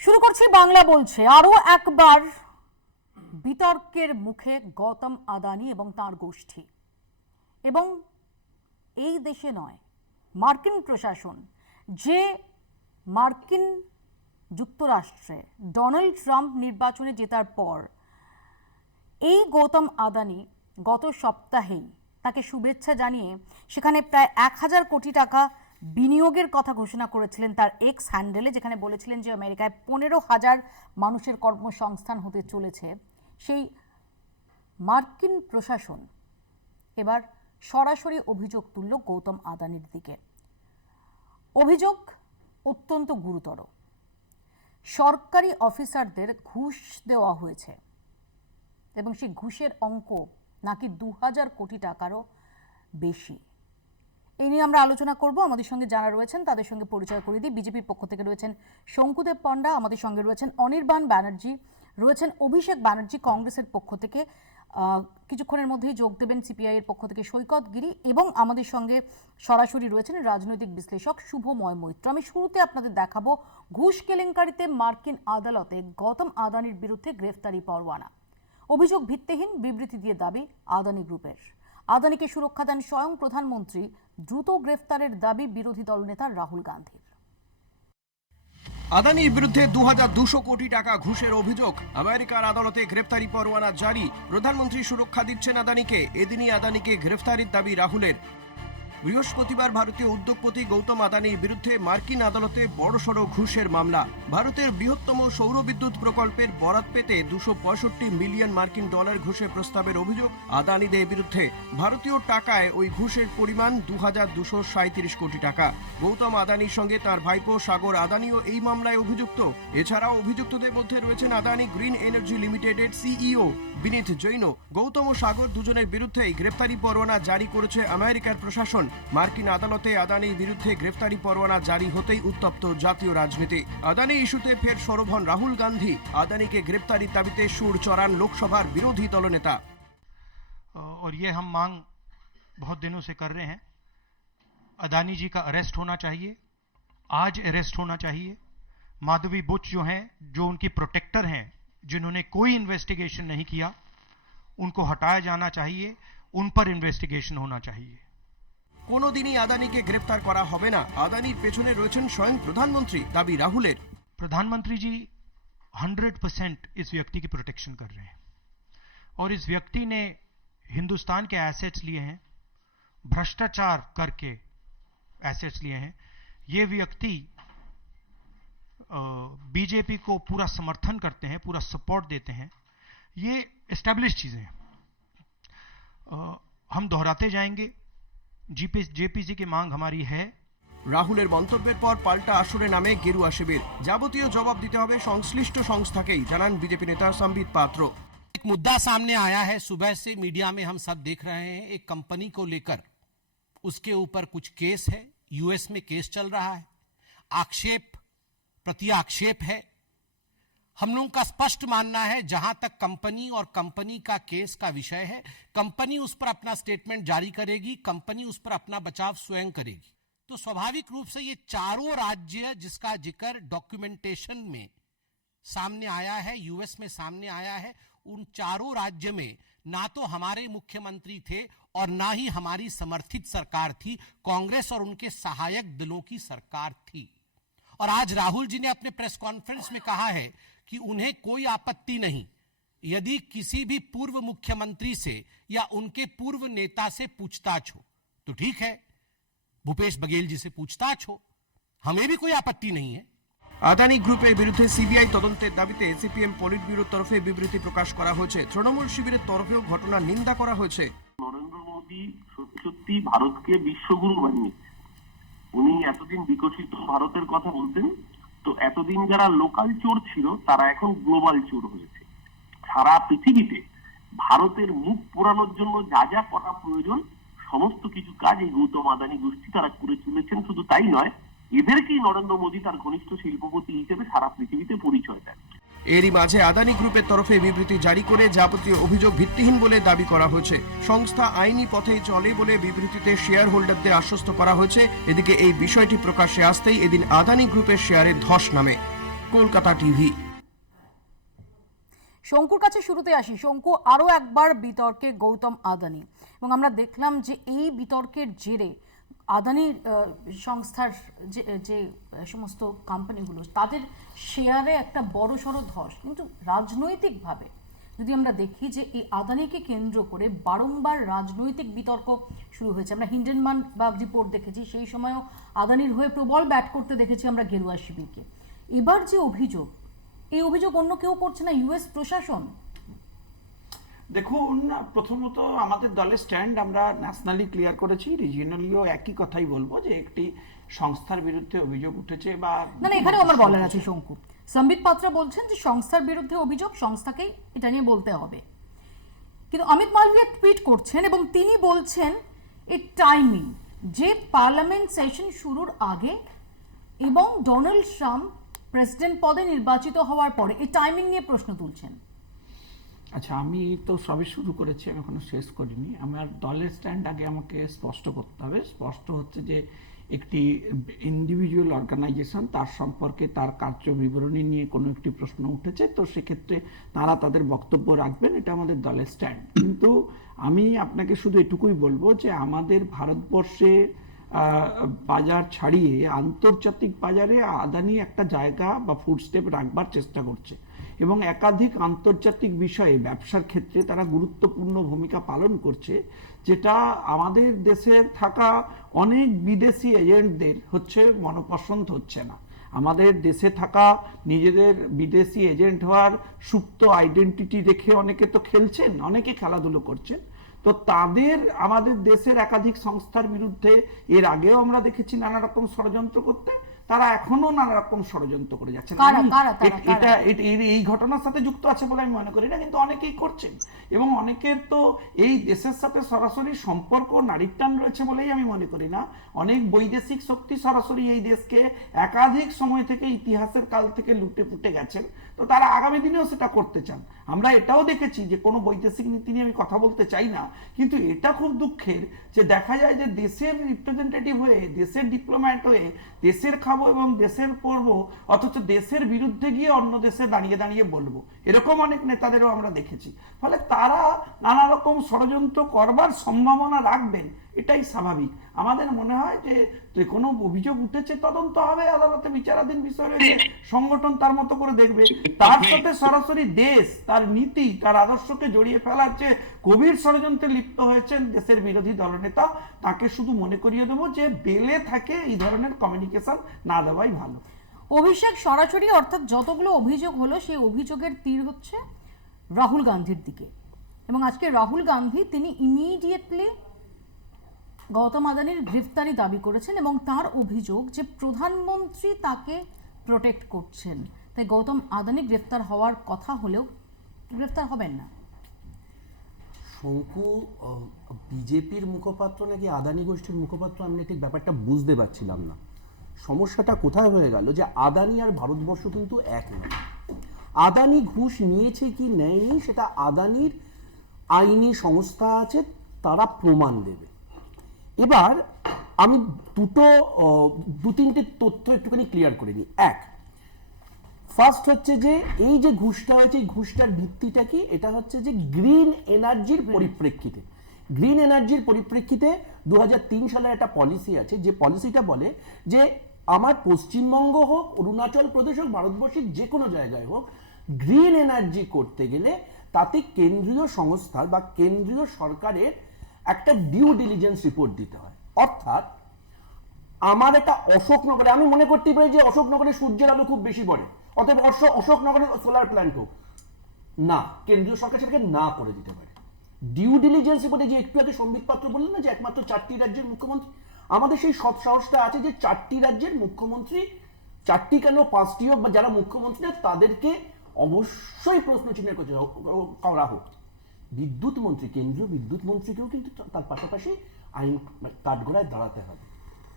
শুরু করছি বাংলা বলছে। আরো একবার বিতর্কের মুখে গৌতম আদানি এবং তার গোষ্ঠী, এবং এই দেশে নয়, মার্কিন প্রশাসন যে মার্কিন যুক্তরাষ্ট্রে ডোনাল্ড ট্রাম্প নির্বাচনে জেতার পর এই গৌতম আদানি গত সপ্তাহেই তাকে শুভেচ্ছা জানিয়ে সেখানে প্রায় 1000 কোটি টাকা বিনিয়োগের কথা ঘোষণা করেছিলেন তার এক্স হ্যান্ডেলে, যেখানে বলেছিলেন যে আমেরিকায় 15,000 মানুষের কর্মসংস্থান হতে চলেছে। সেই মার্কিন প্রশাসন এবার সরাসরি অভিযোগ তুলল গৌতম আদানির দিকে। অভিযোগ অত্যন্ত গুরুতর। সরকারি অফিসারদের ঘুষ দেওয়া হয়েছে এবং সেই ঘুষের অঙ্ক নাকি 2000 কোটি টাকারও বেশি। এই নিয়ে আমরা আলোচনা করব। আমাদের সঙ্গে যারা রয়েছেন তাদের সঙ্গে পরিচয় করে দিই। বিজেপির পক্ষ থেকে রয়েছেন শঙ্কুদেব পণ্ডা, আমাদের সঙ্গে রয়েছেন অনির্বাণ ব্যানার্জি, রয়েছেন অভিষেক ব্যানার্জি কংগ্রেসের পক্ষ থেকে, কিছুক্ষণের মধ্যেই যোগ দেবেন সিপিআই এর পক্ষ থেকে সৈকত গিরি, এবং আমাদের সঙ্গে সরাসরি রয়েছেন রাজনৈতিক বিশ্লেষক শুভময় মৈত্র। আমি শুরুতে আপনাদের দেখাবো ঘুষ কেলেঙ্কারিতে মার্কিন আদালতে গৌতম আদানির বিরুদ্ধে গ্রেফতারি পরোয়ানা। অভিযোগ ভিত্তিহীন, বিবৃতি দিয়ে দাবি আদানি গ্রুপের। আদানিকে সুরক্ষা দেন স্বয়ং প্রধানমন্ত্রী, দ্রুত গ্রেফতারের দাবি বিরোধী দলনেতা রাহুল গান্ধীর। আদানির বিরুদ্ধে 2200 কোটি টাকা ঘুষের অভিযোগ, আমেরিকার আদালতে গ্রেফতারি পরোয়ানা জারি। প্রধানমন্ত্রী সুরক্ষা দিচ্ছেন আদানিকে, এদিনই আদানিকে গ্রেফতারির দাবি রাহুলের। বৃহস্পতিবার ভারতীয় উদ্যোগপতি গৌতম আদানির বিরুদ্ধে মার্কিন আদালতে বড়সড় ঘুষের মামলা। ভারতের বৃহত্তম সৌর বিদ্যুৎ প্রকল্পের বরাত পেতে 265 মিলিয়ন মার্কিন ডলার ঘুষের প্রস্তাবের অভিযোগ আদানিদের বিরুদ্ধে। ভারতীয় টাকায় ওই ঘুষের পরিমাণ 2237 কোটি টাকা। গৌতম আদানির সঙ্গে তার ভাইপো সাগর আদানিও এই মামলায় অভিযুক্ত। এছাড়াও অভিযুক্তদের মধ্যে রয়েছেন আদানি গ্রিন এনার্জি লিমিটেডের সিইও বিনীত জৈন। গৌতম ও সাগর দুজনের বিরুদ্ধেই গ্রেফতারি পরোয়ানা জারি করেছে আমেরিকার প্রশাসন। মার্কিন আদালতে আদানির বিরুদ্ধে গ্রেফতারি পরোয়ানা জারি হতেই উত্তপ্ত জাতীয় রাজনীতি। আদানি ইস্যুতে ফের সরব হন রাহুল গান্ধী। আদানিকে গ্রেফতারির দাবিতে সুর চড়ান লোকসভার বিরোধী দলনেতা। और ये हम मांग बहुत दिनों से कर रहे हैं, अदानी जी का अरेस्ट होना चाहिए, आज अरेस्ट होना चाहिए। माधवी बुच जो हैं, जो उनकी प्रोटेक्टर हैं, जिन्होंने कोई इन्वेस्टिगेशन नहीं किया, उनको हटाया जाना चाहिए, उन पर इन्वेस्टिगेशन होना चाहिए। কোনোদিনই আদানিকে গ্রেফতার করা হবে না। আদানির পেছনে রয়েছেন স্বয়ং প্রধানমন্ত্রী, দাবি রাহুলের। प्रधानमंत्री जी 100% इस व्यक्ति की प्रोटेक्शन कर रहे हैं, और इस व्यक्ति ने हिंदुस्तान के एसेट्स लिए हैं, भ्रष्टाचार करके एसेट्स लिए हैं। ये व्यक्ति बीजेपी को पूरा समर्थन करते हैं, पूरा सपोर्ट देते हैं। ये एस्टैब्लिश चीजें हैं, हम दोहराते जाएंगे। जेपीसी की मांग हमारी है। রাহুলের মন্তব্যের পর পাল্টা আসরে নামে গেরুয়া শিবির। যাবতীয় জবাব দিতে হবে সংশ্লিষ্ট সংস্থাকেই, জানান বিজেপি নেতা সম্বিত পাত্র। एक मुद्दा सामने आया है, सुबह से मीडिया में हम सब देख रहे हैं। एक कंपनी को लेकर उसके ऊपर कुछ केस है, यूएस में केस चल रहा है, आक्षेप प्रति आक्षेप है। हम लोगों का स्पष्ट मानना है, जहां तक कंपनी और कंपनी का केस का विषय है, कंपनी उस पर अपना स्टेटमेंट जारी करेगी, कंपनी उस पर अपना बचाव स्वयं करेगी। तो स्वाभाविक रूप से ये चारों राज्य जिसका जिक्र डॉक्यूमेंटेशन में सामने आया है, यूएस में सामने आया है, उन चारों राज्य में ना तो हमारे मुख्यमंत्री थे और ना ही हमारी समर्थित सरकार थी, कांग्रेस और उनके सहायक दलों की सरकार थी। और आज राहुल जी ने अपने प्रेस कॉन्फ्रेंस में कहा है कि उन्हें कोई आपत्ति नहीं यदि किसी भी पूर्व मुख्यमंत्री से या उनके पूर्व नेता से पूछताछ हो। तो ठीक है, भूपेश बघेल जी से पूछताछ हो, हमें भी कोई आपत्ति नहीं है। আদানি গ্রুপের বিরুদ্ধে সিবিআই তদন্তের দাবিতে সিপিএম পলিট ব্যুরোর তরফে বিবৃতি প্রকাশ করা হয়েছে। তৃণমূল শিবিরের তরফেও ঘটনার নিন্দা করা হয়েছে। নরেন্দ্র মোদী সত্যি ভারতকে বিশ্বগুরু বানিয়েছে। উনি এতদিন বিকশিত ভারতের কথা বলতেন, তো এতদিন যারা লোকাল চোর ছিল তারা এখন গ্লোবাল চোর হয়েছে। সারা পৃথিবীতে ভারতের মুখ পোড়ানোর জন্য যা যা করা প্রয়োজন সমস্ত কিছু কাজ এই গৌতম আদানি গোষ্ঠী তারা করে চলেছেন। শুধু তাই নয়, এদেরকেই নরেন্দ্র মোদী তার ঘনিষ্ঠ শিল্পপতি হিসেবে সারা পৃথিবীতে পরিচয় দেন। এরই মাঝে আদানি গ্রুপের তরফে বিবৃতি জারি করে যাবতীয় অভিযোগ ভিত্তিহীন বলে দাবি করা হয়েছে। সংস্থা আইনি পথে চলে বলে বিবৃতিতে শেয়ার হোল্ডারদের আশ্বস্ত করা হয়েছে। এদিকে এই বিষয়টি প্রকাশ্যে আসতেই এদিন আদানি গ্রুপের শেয়ারে ধস নামে। কলকাতা টিভি। শঙ্কুর কাছে শুরুতে আসি। শঙ্কু, আরও একবার বিতর্কে গৌতম আদানি, এবং আমরা দেখলাম যে এই বিতর্কের জেরে আদানির সংস্থার যে যে সমস্ত কোম্পানিগুলো, তাদের শেয়ারে একটা বড়সড় ধস। কিন্তু রাজনৈতিকভাবে যদি আমরা দেখি যে এই আদানিকে কেন্দ্র করে বারংবার রাজনৈতিক বিতর্ক শুরু হয়েছে। আমরা হিন্ডেনবার্গ বা রিপোর্ট দেখেছি, সেই সময়ও আদানির হয়ে প্রবল ব্যাট করতে দেখেছি আমরা গেরুয়া শিবিরকে। এবার যে অভিযোগ, এই অভিযোগ অন্য কেউ করছে না, ইউএস প্রশাসন। দেখুন, প্রথমত আমাদের দলের স্ট্যান্ড আমরা ন্যাশনালি ক্লিয়ার করেছি, রিজিওনালিও একই কথাই বলবো যে একটি সংস্থার বিরুদ্ধে অভিযোগ উঠেছে বা না, এখানেও আমার বলার আছে শঙ্কু। সম্বিত পাত্র বলছেন যে সংস্থার বিরুদ্ধে অভিযোগ, সংস্থাকেই এটা নিয়ে বলতে হবে। কিন্তু অমিত মালভিয়া টুইট করছেন এবং তিনি বলছেন এই টাইমিং, যে পার্লামেন্ট সেশন শুরুর আগে এবং ডোনাল্ড ট্রাম্প প্রেসিডেন্ট পদে নির্বাচিত হওয়ার পরে, এই টাইমিং নিয়ে প্রশ্ন তুলছেন। আচ্ছা, আমি তো সবে শুরু করেছি, আমি এখনো শেষ করিনি। আমার দলের স্ট্যান্ড আগে আমাকে স্পষ্ট করতে হবে। স্পষ্ট হচ্ছে যে একটি ইন্ডিভিজুয়াল অর্গানাইজেশন, তার সম্পর্কে তার কার্য বিবরণী নিয়ে কোনো একটি প্রশ্ন উঠেছে, তো সেক্ষেত্রে তারা তাদের বক্তব্য রাখবেন, এটা আমাদের দলের স্ট্যান্ড। কিন্তু আমি আপনাকে শুধু এটুকুই বলবো যে আমাদের ভারতবর্ষে বাজার ছাড়িয়ে আন্তর্জাতিক বাজারে আদানি একটা জায়গা বা ফুটস্টেপ রাখবার চেষ্টা করছে এবং একাধিক আন্তর্জাতিক বিষয়ে ব্যবসার ক্ষেত্রে তারা গুরুত্বপূর্ণ ভূমিকা পালন করছে, যেটা আমাদের দেশে থাকা অনেক বিদেশি এজেন্টদের মনোপসন্দ হচ্ছে না। আমাদের দেশে থাকা নিজেদের বিদেশি এজেন্ট হওয়ার সুপ্ত আইডেন্টিটি রেখে অনেকে তো খেলছেন, অনেকে খেলাধুলো করছেন। তো তাদের আমাদের দেশের একাধিক সংস্থার বিরুদ্ধে এর আগেও আমরা দেখেছি নানা রকম ষড়যন্ত্র করতে, তারা এখনো নানা রকম ষড়যন্ত্র করে যাচ্ছেন। এটা এই ঘটনার সাথে যুক্ত আছে বলে আমি মনে করি না, কিন্তু অনেকেই করছেন এবং অনেকের তো এই দেশের সাথে সরাসরি সম্পর্ক নারীর টান রয়েছে বলেই আমি মনে করি না। অনেক বৈদেশিক শক্তি সরাসরি এই দেশকে একাধিক সময় থেকে, ইতিহাসের কাল থেকে লুটে পুটে গেছেন, তো তারা আগামী দিনেও সেটা করতে চান। আমরা এটাও দেখেছি যে কোনো বৈদেশিক নীতি নিয়ে আমি কথা বলতে চাই না, কিন্তু এটা খুব দুঃখের যে দেখা যায় যে দেশের রিপ্রেজেন্টেটিভ হয়ে, দেশের ডিপ্লোম্যাট হয়ে দেশের খাবো এবং দেশের পড়বো, অথচ দেশের বিরুদ্ধে গিয়ে অন্য দেশে দাঁড়িয়ে দাঁড়িয়ে বলবো, এরকম অনেক নেতাদেরও আমরা দেখেছি। ফলে তারা নানা রকম ষড়যন্ত্র করবার সম্ভাবনা রাখবেন, এটাই স্বাভাবিক। আমাদের মনে হয় যে কোনো অভিযোগ উঠেছে, তদন্ত হবে, আদালতে বিচারাধীন বিষয় রয়েছে, সংগঠন তার মতো করে দেখবে। তার সাথে সরাসরি দেশ, তার নীতি, তার আদর্শকে জড়িয়ে ফেলার যে গভীর ষড়যন্ত্রে লিপ্ত হয়েছেন দেশের বিরোধী দলনেতা, তাকে শুধু মনে করিয়ে দেবো যে বেলে থাকে এই ধরনের কমিউনিকেশন না দেওয়াই ভালো। অভিষেক সরাসরি, অর্থাৎ যতগুলো অভিযোগ হলো সেই অভিযোগের তীর হচ্ছে রাহুল গান্ধীর দিকে, এবং আজকে রাহুল গান্ধী তিনি ইমিডিয়েটলি গৌতম আদানির গ্রেফতারি দাবি করেছেন এবং তার অভিযোগ যে প্রধানমন্ত্রী তাকে প্রোটেক্ট করছেন, তাই গৌতম আদানি গ্রেফতার হওয়ার কথা হলেও গ্রেফতার হবেন না। শঙ্কু, বিজেপির মুখপাত্র নাকি আদানি গোষ্ঠীর মুখপাত্র, আমি ঠিক ব্যাপারটা বুঝতে পারছিলাম না। সমস্যাটা কোথায় হয়ে গেল যে আদানি আর ভারতবর্ষ কিন্তু এক নয়। আদানি ঘুষ নিয়েছে কি নেয়নি সেটা আদানির আইনি সংস্থা আছে, তারা প্রমাণ দেবে। এবার আমি দু তিনটে তথ্য একটুখানি ক্লিয়ার করে নিই। এক, ফার্স্ট হচ্ছে যে এই যে ঘুষটা হয়েছে, এই ঘুষটার ভিত্তিটা কি? এটা হচ্ছে যে গ্রিন এনার্জির পরিপ্রেক্ষিতে। গ্রিন এনার্জির পরিপ্রেক্ষিতে 2003 সালের একটা পলিসি আছে, যে পলিসিটা বলে যে আমার পশ্চিমবঙ্গ হোক, অরুণাচল প্রদেশ হোক, ভারতবর্ষের যে কোনো জায়গায় হোক, গ্রিন এনার্জি করতে গেলে তাতে কেন্দ্রীয় সংস্থার বা কেন্দ্রীয় সরকারের একটা ডিউ ডিলিজেন্স রিপোর্ট দিতে হয়। অর্থাৎ আমার একটা অশোকনগরে, আমি মনে করতে পারি যে অশোকনগরে সূর্যের আলো খুব বেশি পড়ে, অতএব অশোকনগরে সোলার প্ল্যান্ট হোক, না, কেন্দ্রীয় সরকার সেটাকে না করে দিতে পারে। ডিউ ডিলিজেন্স রিপোর্টে যে একটু আগে সম্বিত পাত্র বললেন না যে একমাত্র 4টি রাজ্যের মুখ্যমন্ত্রী, আমাদের সেই সৎ সাহসটা আছে যে 4টি রাজ্যের মুখ্যমন্ত্রী, 4টি কেন 5টি হোক, বা যারা মুখ্যমন্ত্রী না তাদেরকে অবশ্যই প্রশ্ন চিহ্ন করা হোক। বিদ্যুৎ মন্ত্রী, কেন্দ্রীয় বিদ্যুৎ মন্ত্রীকেও কিন্তু তার পাশাপাশি আইন কাঠগড়ায় দাঁড়াতে হবে,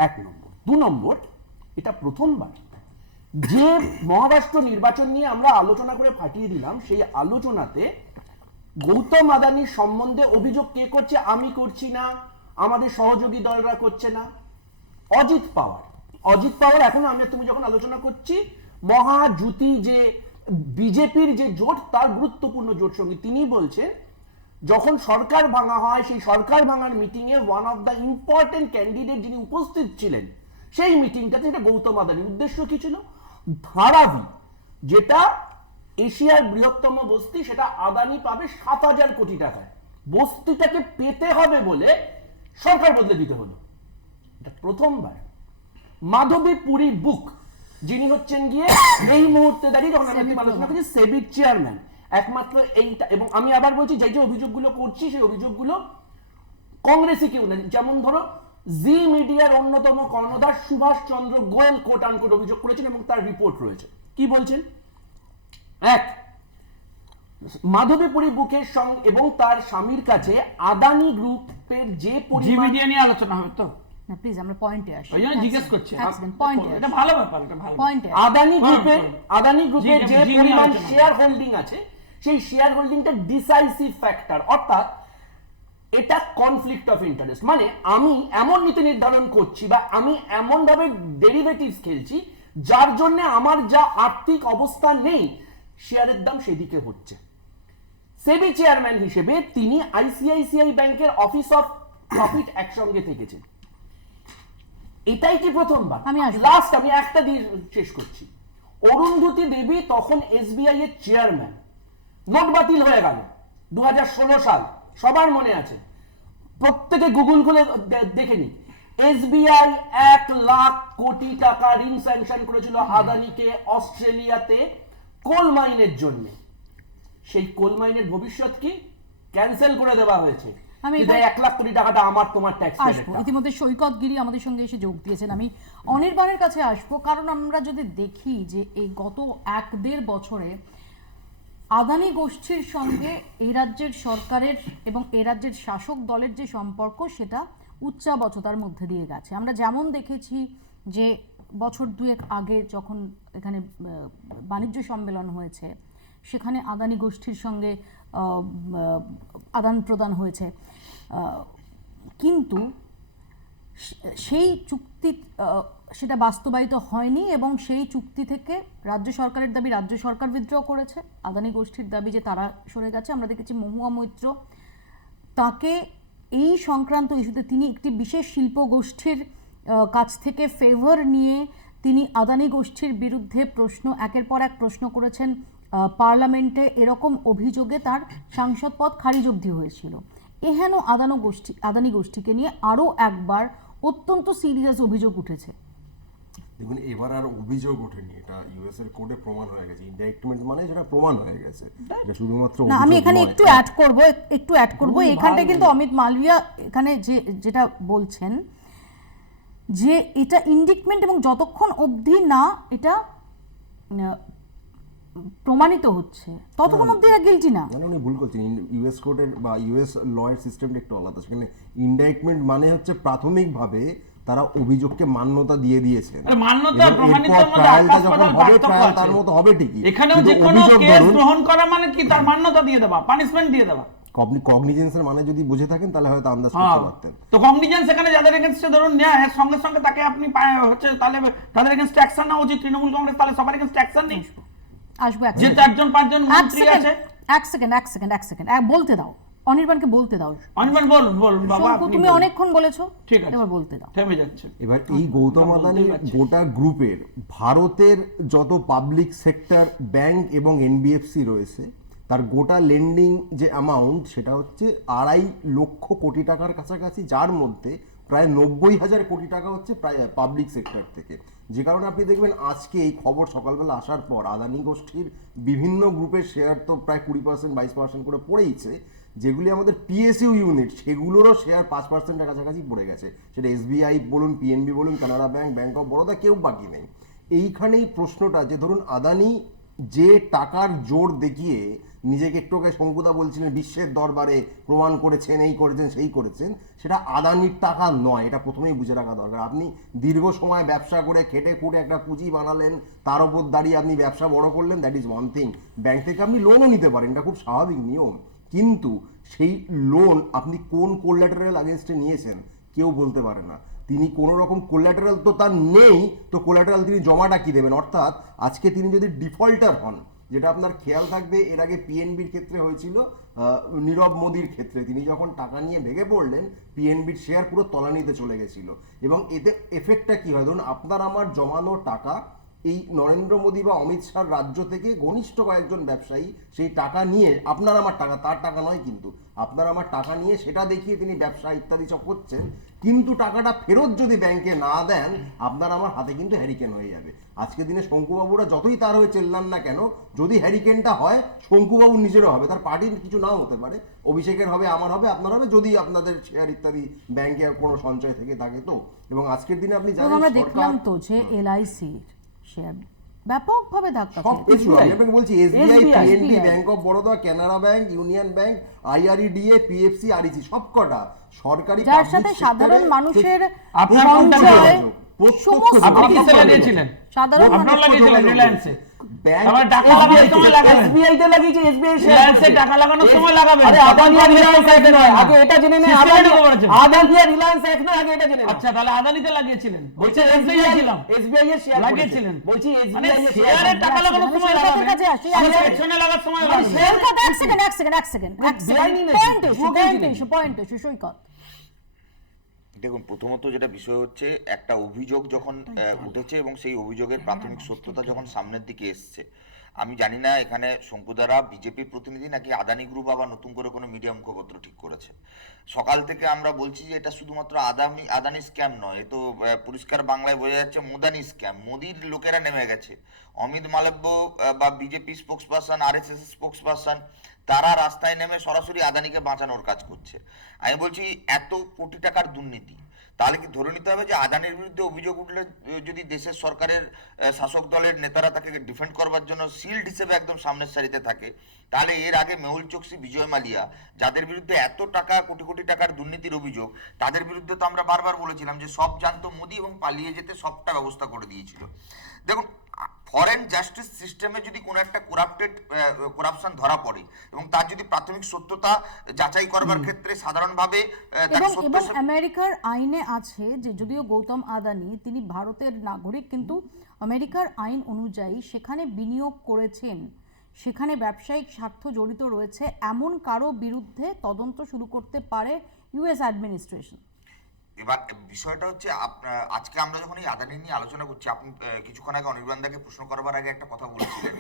1 নম্বর। 2 নম্বর, এটা প্রথমবার যে মহারাষ্ট্র নির্বাচন নিয়ে আমরা আলোচনা করে ফাটিয়ে দিলাম, সেই আলোচনাতে গৌতম আদানির সম্বন্ধে অভিযোগ কে করছে? আমি করছি না, আমাদের সহযোগী দলরা করছে না, অজিত পাওয়ার। অজিত পাওয়ার এখন তুমি যখন আলোচনা করছি, মহাজুতি যে বিজেপির যে জোট তার গুরুত্বপূর্ণ জোট সঙ্গী। তিনি বলছেন যখন সরকার ভাঙা হয় সেই সরকার ভাঙার meeting A one of the important candidate যিনি উপস্থিত ছিলেন সেই মিটিংটাতে এটা গৌতম আদানির উদ্দেশ্য কি ছিল? ধারাবি, যেটা এশিয়ার বৃহত্তম বস্তি, সেটা আদানি পাবে 7,000 কোটি টাকায়। বস্তিটাকে পেতে হবে বলে সরকার বদলে দিতে হলো। এটা প্রথমবার। মাধবী পুরী বুক, যিনি হচ্ছেন গিয়ে এই মুহূর্তে দাঁড়িয়ে যখন আমি আলোচনা করছি সেবির চেয়ারম্যান, একমাত্র এইটা। এবং আমি আবার বলছি যে যে অভিযোগগুলো করছি সেই অভিযোগগুলো কংগ্রেসই কেউ নেই। যেমন ধরো জি মিডিয়ার অন্যতম কর্ণধার সুভাষ চন্দ্র গোয়েল কোট আনকোট অভিযোগ করেছেন এবং তার রিপোর্ট রয়েছে। কি বলছেন? এক, মাধবীপুরী বুকের সঙ্গে এবং তার স্বামীর কাছে আদানি গ্রুপের যে জি পরিমাণ, মিডিয়া নিয়ে আলোচনা হবে তো, না প্লিজ আমরা পয়েন্টে আসি। ওই জন্য জিজ্ঞেস করছি। পয়েন্টে এটা ভালো ব্যাপার, এটা ভালো। পয়েন্টে আদানি গ্রুপের জি, যে জি, পরিমাণ আলোচনা। শেয়ার হোল্ডিং আছে সেই শেয়ার হোল্ডিংটা ডিসাইসিভ ফ্যাক্টর, অর্থাৎ এটা কনফ্লিক্ট অফ ইন্টারেস্ট। মানে আমি এমন নীতি নির্ধারণ করছি বা আমি এমন ভাবে ডেরিভেটিভস খেলছি যার জন্য আমার যা আর্থিক অবস্থা নেই শেয়ারের দাম সেদিকে হচ্ছে। সেবি চেয়ারম্যান হিসেবে তিনি আইসিআইসিআই ব্যাংকের অফিস অফ প্রফিট একসঙ্গে থেকেছেন। এটাই কি প্রথমবার? আমি আসবো। লাস্ট আমি একটা দিয়ে শেষ করছি। অরুন্ধতী দেবী তখন এসবিআই এর চেয়ারম্যান, নোট বাতিল হয়ে গেল 2016 সাল, সবার মনে আছে, প্রত্যেকে গুগল খুলে দেখে নি। এসবিআই 1 লাখ কোটি টাকা ঋণ স্যাংশন করেছিল আদানিকে অস্ট্রেলিয়াতে কোল মাইনের জন্য। সেই কোল মাইনের ভবিষ্যৎ কি? ক্যান্সেল করে দেওয়া হয়েছে। আমি কিন্তু এখানে 1 লাখ কোটি টাকাটা আমার তোমার ট্যাক্স আসবো। ইতিমধ্যে সৈকত গিরি আমাদের সঙ্গে এসে যোগ দিয়েছেন। আমি অনির্বাণের কাছে আসবো, কারণ আমরা যদি দেখি যে এই গত 1-1.5 বছরে আদানি গোষ্ঠীর সঙ্গে এই রাজ্যের সরকারের এবং এই রাজ্যের শাসক দলের যে সম্পর্ক সেটা উচ্চাবচতার মধ্যে দিয়ে গেছে। আমরা যেমন দেখেছি যে বছর 2 আগে যখন এখানে বাণিজ্য সম্মেলন হয়েছে সেখানে আদানি গোষ্ঠীর সঙ্গে আদান প্রদান হয়েছে, কিন্তু সেই চুক্তি সেটা বাস্তবায়িত হয়নি এবং সেই চুক্তি থেকে রাজ্য সরকারের দাবি রাজ্য সরকার উইথড্র করেছে, আদানি গোষ্ঠীর দাবি যে তারা সরে গেছে। আমরা দেখেছি মহুয়া মৈত্র, তাকে এই সংক্রান্ত ইস্যুতে তিনি একটি বিশেষ শিল্প গোষ্ঠীর কাছ থেকে ফেভার নিয়ে তিনি আদানি গোষ্ঠীর বিরুদ্ধে একের পর এক প্রশ্ন করেছেন পার্লামেন্টে। এরকম অভিযোগে তার সাংসদ পদ খারিজ অবধি হয়েছিল। এহেন আদানি গোষ্ঠীকে নিয়ে আরও একবার অত্যন্ত সিরিয়াস অভিযোগ উঠেছে। দেখুন, এবার আর অভিযোগ ওঠেনি, এটা ইউএস এর কোর্টে প্রমাণ হয়ে গেছে। ইনডাইরেক্টমেন্ট মানে যেটা প্রমাণ হয়ে গেছে, এটা শুধুমাত্র না, আমি অভিযোগ এখানে নয়। একটু অ্যাড করব। এখানটায় কিন্তু অমিত মালভিয়া এখানে যেটা বলছেন যে এটা ইন্ডিকমেন্ট এবং যতক্ষণ অবধি না এটা প্রমাণিত হচ্ছে ততক্ষণ অবধি এরা গিলটি না। মানে উনি ভুল করছেন। ইউএস কোর্টের বা ইউএস লয়ের সিস্টেমটা একটু আলাদা। সেখানে ইনডাইরেক্টমেন্ট মানে হচ্ছে প্রাথমিকভাবে তারা অভিযোগকে মান্যতা দিয়ে দিয়েছে। মান্যতা প্রমাণিতের মধ্যে ট্রায়ালটা আকাশ যখন পাতাল হবে পার্থক্য ট্রায়াল আছে। তার মতো হবে ঠিকই। এখানেও কিন্তু যে কোনো অভিযোগ কেস ধরুন, গ্রহণ করা মানে কি তার মান্যতা দিয়ে দেওয়া, পানিশমেন্ট দিয়ে দেওয়া। কগনিজেন্সের মানে যদি বুঝে থাকেন তাহলে হয়তো আন্দাজ করতে পারতেন। তো কগনিজেন্স এখানে যাদের এগেইনস্টে ধরুন নেওয়া হয় সঙ্গে সঙ্গে তাকে আপনি হচ্ছে তাহলে তাদের এগেইনস্টে অ্যাকশন নেওয়া উচিত। তৃণমূল কংগ্রেস তাহলে সবার এগেইনস্টে অ্যাকশন নেই। আসবো যে 4-5 মন্ত্রী আছে। এক সেকেন্ড বলতে দাও, অনির্বাণকে বলতে দাও। অনির্বাণ বলুন বাবা, শঙ্কু, তুমি অনেকক্ষণ বলেছো, ঠিক আছে এবার বলতে দাও। থেমে যাচ্ছে। এবার এই গৌতম আদানির গোটা গ্রুপের ভারতের যত পাবলিক সেক্টর ব্যাংক এবং এনবিএফসি রয়েছে তার গোটা লেন্ডিং যে অ্যামাউন্ট সেটা হচ্ছে 2.5 লক্ষ কোটি টাকার কাছাকাছি, যার মধ্যে প্রায় 90,000 কোটি টাকা হচ্ছে প্রায় পাবলিক সেক্টর থেকে। যে কারণে আপনি দেখবেন আজকে এই খবর সকালবেলা আসার পর আদানি গোষ্ঠীর বিভিন্ন গ্রুপের শেয়ার তো প্রায় 20%-22% করে পড়েইছে। যেগুলি আমাদের পিএসইউ ইউনিট সেগুলোরও শেয়ার 5%-এর কাছাকাছি পড়ে গেছে। সেটা এসবিআই বলুন, পিএনবি বলুন, Canara bank, bank of Baroda, কেউ বাকি নেই। এইখানেই প্রশ্নটা যে ধরুন আদানি যে টাকার জোর দেখিয়ে নিজেকে একটু আগে শঙ্কুদা বলছিলেন বিশ্বের দরবারে প্রমাণ করেছেন, এই করেছেন সেই করেছেন, সেটা আদানির টাকা নয়। এটা প্রথমেই বুঝে রাখা দরকার। আপনি দীর্ঘ সময় ব্যবসা করে খেটে খুঁটে একটা পুঁজি বানালেন, তার উপর দাঁড়িয়ে আপনি ব্যবসা বড় করলেন, that is one thing. Bank থেকে আপনি লোনও নিতে পারেন, এটা খুব স্বাভাবিক নিয়ম। কিন্তু সেই লোন আপনি কোন কোল্যাটারাল আগেনস্টে নিয়েছেন কেউ বলতে পারে না। তিনি কোনো রকম কোলাটারাল তো তার নেই, তো কোলাটারাল তিনি জমাটা কি দেবেন? অর্থাৎ আজকে তিনি যদি ডিফল্টার হন, যেটা আপনার খেয়াল থাকবে এর আগে পিএনবির ক্ষেত্রে হয়েছিল, নীরব মোদির ক্ষেত্রে তিনি যখন টাকা নিয়ে ভেঙে পড়লেন, পিএনবির শেয়ার পুরো তলানিতে চলে গেছিল। এবং এতে এফেক্টটা কি হয়? ধরুন আপনার আমার জমানো টাকা এই নরেন্দ্র মোদী বা অমিত শাহর রাজ্য থেকে ঘনিষ্ঠ কয়েকজন ব্যবসায়ী সেই টাকা নিয়ে, আপনার আমার টাকা, তার টাকা নয় কিন্তু, আপনার আমার টাকা নিয়ে সেটা দেখিয়ে তিনি ব্যবসা ইত্যাদি সব করছেন, কিন্তু টাকাটা ফেরত যদি ব্যাংকে না দেন, আপনার আমার হাতে কিন্তু হ্যারিকেন হয়ে যাবে। আজকের দিনে শঙ্কুবাবুরা যতই তার হয়ে চেল্লান না কেন, যদি হ্যারিকেনটা হয় শঙ্কুবাবুর নিজেরও হবে, তার পার্টির কিছু নাও হতে পারে, অভিষেকের হবে, আমার হবে, আপনার হবে, যদি আপনাদের শেয়ার ইত্যাদি ব্যাংকে কোনো সঞ্চয় থেকে থাকে তো। এবং আজকের দিনে আপনি এবং জানেন আমরা সরকার দেখলাম তো যে এলআইসির শেয়ার ব্যাপকভাবে ধাক্কা সব খেয়েছে। কিছু, আমি আপনাকে বলছি, SBI, SBI, PNB, bank of Baroda, Canara bank, Union bank, IREDA, PFC, REC সবকটা সরকারি যার public সাথে sector-এ সাধারণ মানুষের আপনার সঞ্চয়, প্রত্যক্ষ সমস্ত যোগাযোগ। আপনি কিসে লাগিয়েছিলেন? সাধারণ আপনার মানুষ লাগিয়েছিলেন রিলায়েন্সে। ব্যাংক আবার টাকা লাগানোর সময় লাগাবেন। এসবিআই তে লাগিয়েছে, এসবিআই রিলায়েন্সে টাকা লাগানোর সময় লাগাবেন। আরে আদানি আর রিলায়েন্স এক নয়, আগে এটা জেনে নেন। সিস্টেমে ঢুকে পড়েছেন। আদানি আর রিলায়েন্স এক নয়, আগে এটা জেনে নেন। আচ্ছা, তাহলে আদানিতে লাগিয়েছিলেন। বলছি এসবিআই ছিলাম। এসবিআই এর শেয়ার লাগিয়েছিলেন। বলছি মানে এসবিআই এর শেয়ারে টাকা লাগানোর সময় শেয়ারের লাগাবেন। কাছে আসি, আমি শেয়ার- পেছনে লাগার সময় মানে লাগাবেন। সৈকত, এক সেকেন্ড বেআইনি নাকি? পয়েন্ট এসে সৈকত। দেখুন, প্রথমত যেটা বিষয় হচ্ছে, একটা অভিযোগ যখন উঠেছে এবং সেই অভিযোগের প্রাথমিক সত্যতা যখন সামনের দিকে এসছে, আমি জানি না এখানে শঙ্কুদারা বিজেপির প্রতিনিধি নাকি আদানি গ্রুপ আবার নতুন করে কোনো মিডিয়া মুখপত্র ঠিক করেছে। সকাল থেকে আমরা বলছি যে এটা শুধুমাত্র আদানি স্ক্যাম নয়, এ তো পরিষ্কার বাংলায় বোঝা যাচ্ছে মোদানি স্ক্যাম। মোদির লোকেরা নেমে গেছে, অমিত মালব্য বা BJP spokes person, RSS spokes person, তারা রাস্তায় নেমে সরাসরি আদানিকে বাঁচানোর কাজ করছে। আমি বলছি, এত কোটি টাকার দুর্নীতি, তাহলে কি ধরে নিতে হবে যে আদানির বিরুদ্ধে অভিযোগ উঠলে যদি দেশের সরকারের শাসক দলের নেতারা তাকে ডিফেন্ড করবার জন্য শিল্ড হিসেবে একদম সামনের সারিতে থাকে, তাহলে এর আগে মেহুল চোকসি, বিজয় মালিয়া, যাদের বিরুদ্ধে এত টাকা, কোটি কোটি টাকার দুর্নীতির অভিযোগ, তাদের বিরুদ্ধে তো আমরা বারবার বলেছিলাম যে সব জানতো মোদি এবং পালিয়ে যেতে সবটা ব্যবস্থা করে দিয়েছিল। দেখুন, ফরেন জাস্টিস সিস্টেমে যদি কোনো একটা করাপশন ধরা পড়ে এবং তার যদি প্রাথমিক সত্যতা যাচাই করবার ক্ষেত্রে সাধারণভাবে তাকে এবং আমেরিকার আইনে আছে যে যদিও গৌতম আদানি তিনি ভারতের নাগরিক, কিন্তু আমেরিকার আইন অনুযায়ী সেখানে বিনিয়োগ করেছেন, সেখানে ব্যবসায়িক স্বার্থ জড়িত রয়েছে, এমন কারো বিরুদ্ধে তদন্ত শুরু করতে পারে ইউএস অ্যাডমিনিস্ট্রেশন। এবার বিষয়টা হচ্ছে, আজকে আমরা যখন এই আদানি নিয়ে আলোচনা করছি, আপনি কিছুক্ষণ আগে অনির্বাণদাকে প্রশ্ন করবার আগে একটা কথা বলেছিলেন,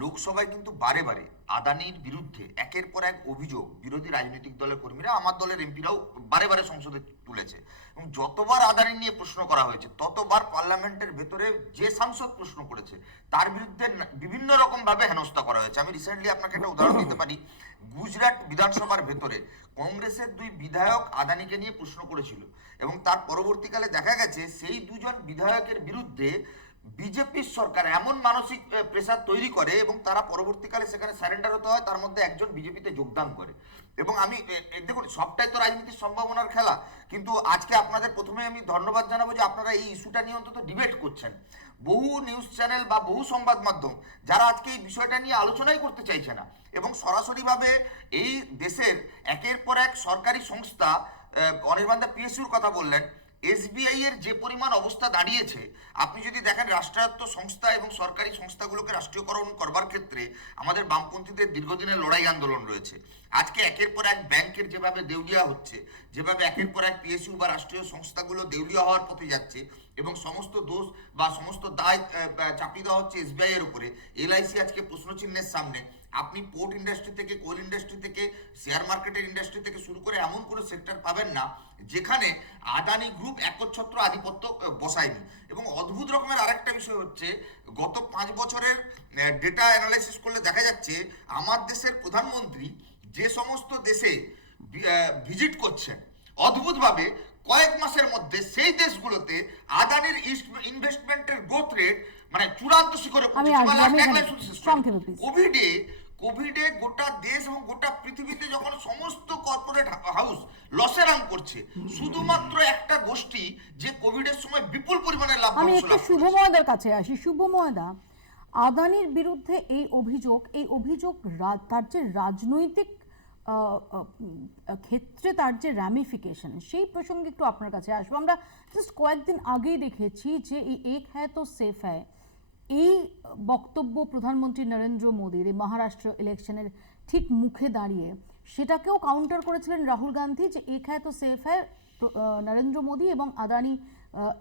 লোকসভায় কিন্তু বারে বারে আদানির বিরুদ্ধে একের পর এক অভিযোগ বিরোধী রাজনৈতিক দলের কর্মীরা, আমার দলের এমপিরাও বারে বারে সংসদে তুলেছে। এবং যতবার আদানি নিয়ে প্রশ্ন করা হয়েছে, ততবার পার্লামেন্টের ভেতরে যে সাংসদ প্রশ্ন করেছে তার বিরুদ্ধে বিভিন্ন রকম ভাবে হেনস্থা করা হয়েছে। আমি রিসেন্টলি আপনাকে একটা উদাহরণ দিতে পারি। গুজরাট বিধানসভার ভেতরে কংগ্রেসের 2 বিধায়ক আদানিকে নিয়ে প্রশ্ন করেছিল এবং তার পরবর্তীকালে দেখা গেছে সেই 2 জন বিধায়কের বিরুদ্ধে বিজেপির সরকার এমন মানসিক প্রেসার তৈরি করে এবং তারা পরবর্তীকালে সেখানে সারেন্ডার হতে হয়, তার মধ্যে একজন বিজেপিতে যোগদান করে। এবং আমি দেখুন, সবটাই তো রাজনীতির সম্ভাবনার খেলা, কিন্তু আজকে আপনাদের প্রথমে আমি ধন্যবাদ জানাবো যে আপনারা এই ইস্যুটা নিয়ে অন্তত ডিবেট করছেন। বহু নিউজ চ্যানেল বা বহু সংবাদ মাধ্যম যারা আজকে এই বিষয়টা নিয়ে আলোচনাই করতে চাইছে না এবং সরাসরিভাবে এই দেশের একের পর এক সরকারি সংস্থা, অনির্বাণদা পিএসইউর কথা বললেন, এসবিআই এর যে পরিমাণ অবস্থা দাঁড়িয়েছে, আপনি যদি দেখেন রাষ্ট্রায়ত্ত সংস্থা এবং সরকারি সংস্থাগুলোকে রাষ্ট্রীয়করণ করবার ক্ষেত্রে আমাদের বামপন্থীদের দীর্ঘদিনের লড়াই আন্দোলন রয়েছে। আজকে একের পর এক ব্যাংকের যেভাবে দেউলিয়া হচ্ছে, যেভাবে একের পর এক পিএসইউ বা রাষ্ট্রীয় সংস্থাগুলো দেউলিয়া হওয়ার পথে যাচ্ছে এবং সমস্ত দোষ বা সমস্ত দায় চাপিয়ে দেওয়া হচ্ছে এসবিআই এর উপরে, এলআইসি আজকে প্রশ্নচিহ্নের সামনে। আপনি পোর্ট ইন্ডাস্ট্রি থেকে, কোল ইন্ডাস্ট্রি থেকে, শেয়ার মার্কেটের ইন্ডাস্ট্রি থেকে শুরু করে এমন কোনো সেক্টর পাবেন না যেখানে আদানি গ্রুপ একচ্ছত্র আধিপত্য বসায়নি। এবং অদ্ভুত রকমের আরেকটা বিষয় হচ্ছে, গত 5 বছরের ডেটা অ্যানালাইসিস করলে দেখা যাচ্ছে আমার দেশের প্রধানমন্ত্রী যে সমস্ত দেশে ভিজিট করছেন, অদ্ভুতভাবে কয়েক মাসের মধ্যে সেই দেশগুলোতে আদানির ইনভেস্টমেন্টের গ্রোথ রেট মানে চূড়ান্ত শিখরে পৌঁছেছে। কোভিডে গোটা দেশ এবং গোটা পৃথিবীতে যখন সমস্ত কর্পোরেট হাউস লসে রান করছে, শুধুমাত্র একটা গোষ্ঠী যে কোভিডের সময় বিপুল পরিমাণে লাভ। আমি একটু শুভময়দার কাছে আসি। শুভময়দা, আদানির বিরুদ্ধে এই অভিযোগ তার যে রাজনৈতিক ক্ষেত্রে তার যে র্যামিফিকেশন, সেই প্রসঙ্গে একটু আপনার কাছে আসবো। আমরা জাস্ট কয়েকদিন আগেই দেখেছি যে এই এক হ্যায় তো সেফ হ্যায়, এই বক্তব্য প্রধানমন্ত্রী নরেন্দ্র মোদীর এই মহারাষ্ট্র ইলেকশনের ঠিক মুখে দাঁড়িয়ে সেটাকেও কাউন্টার করেছিলেন রাহুল গান্ধী যে এক হ্যায় তো সেফ হ্যায়, নরেন্দ্র মোদী এবং আদানি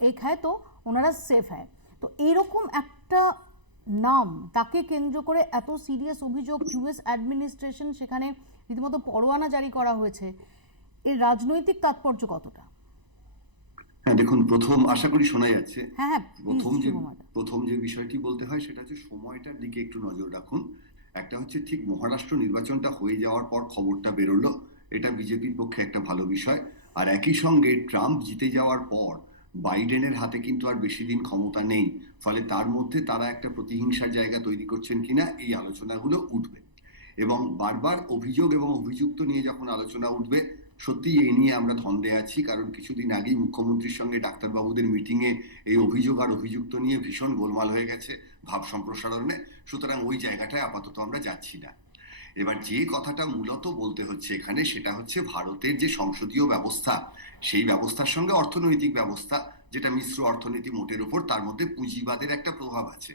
এক হ্যায় তো ওনারা সেফ হ্যায়। তো এইরকম একটা নাম, তাকে কেন্দ্র করে এত সিরিয়াস অভিযোগ, ইউএস অ্যাডমিনিস্ট্রেশন সেখানে রীতিমতো পরোয়ানা জারি করা হয়েছে, এর রাজনৈতিক তাৎপর্য কতটা? হ্যাঁ দেখুন, প্রথম আশা করি শোনা যাচ্ছে। হ্যাঁ, প্রথম যে বিষয়টি বলতে হয় সেটা হচ্ছে সময়টার দিকে একটু নজর রাখুন। একটা হচ্ছে ঠিক মহারাষ্ট্র নির্বাচনটা হয়ে যাওয়ার পর খবরটা বেরোলো, এটা বিজেপির পক্ষে একটা ভালো বিষয়। আর একই সঙ্গে ট্রাম্প জিতে যাওয়ার পর বাইডেনের হাতে কিন্তু আর বেশি দিন ক্ষমতা নেই, ফলে তার মধ্যে তারা একটা প্রতিহিংসার জায়গা তৈরি করছেন কিনা এই আলোচনাগুলো উঠবে। এবং বারবার অভিযোগ এবং অভিযুক্ত নিয়ে যখন আলোচনা উঠবে, সত্যি এই নিয়ে আমরা ধন্দে আছি, কারণ কিছুদিন আগেই মুখ্যমন্ত্রীর সঙ্গে ডাক্তারবাবুদের মিটিংয়ে এই অভিযোগ আর অভিযুক্ত নিয়ে ভীষণ গোলমাল হয়ে গেছে ভাব সম্প্রসারণে। সুতরাং ওই জায়গাটায় আপাতত আমরা যাচ্ছি না। এবার যে কথাটা মূলত বলতে হচ্ছে এখানে, সেটা হচ্ছে ভারতের যে সংসদীয় ব্যবস্থা, সেই ব্যবস্থার সঙ্গে অর্থনৈতিক ব্যবস্থা, যেটা মিশ্র অর্থনীতি মোটের উপর, তার মধ্যে পুঁজিবাদের একটা প্রভাব আছে।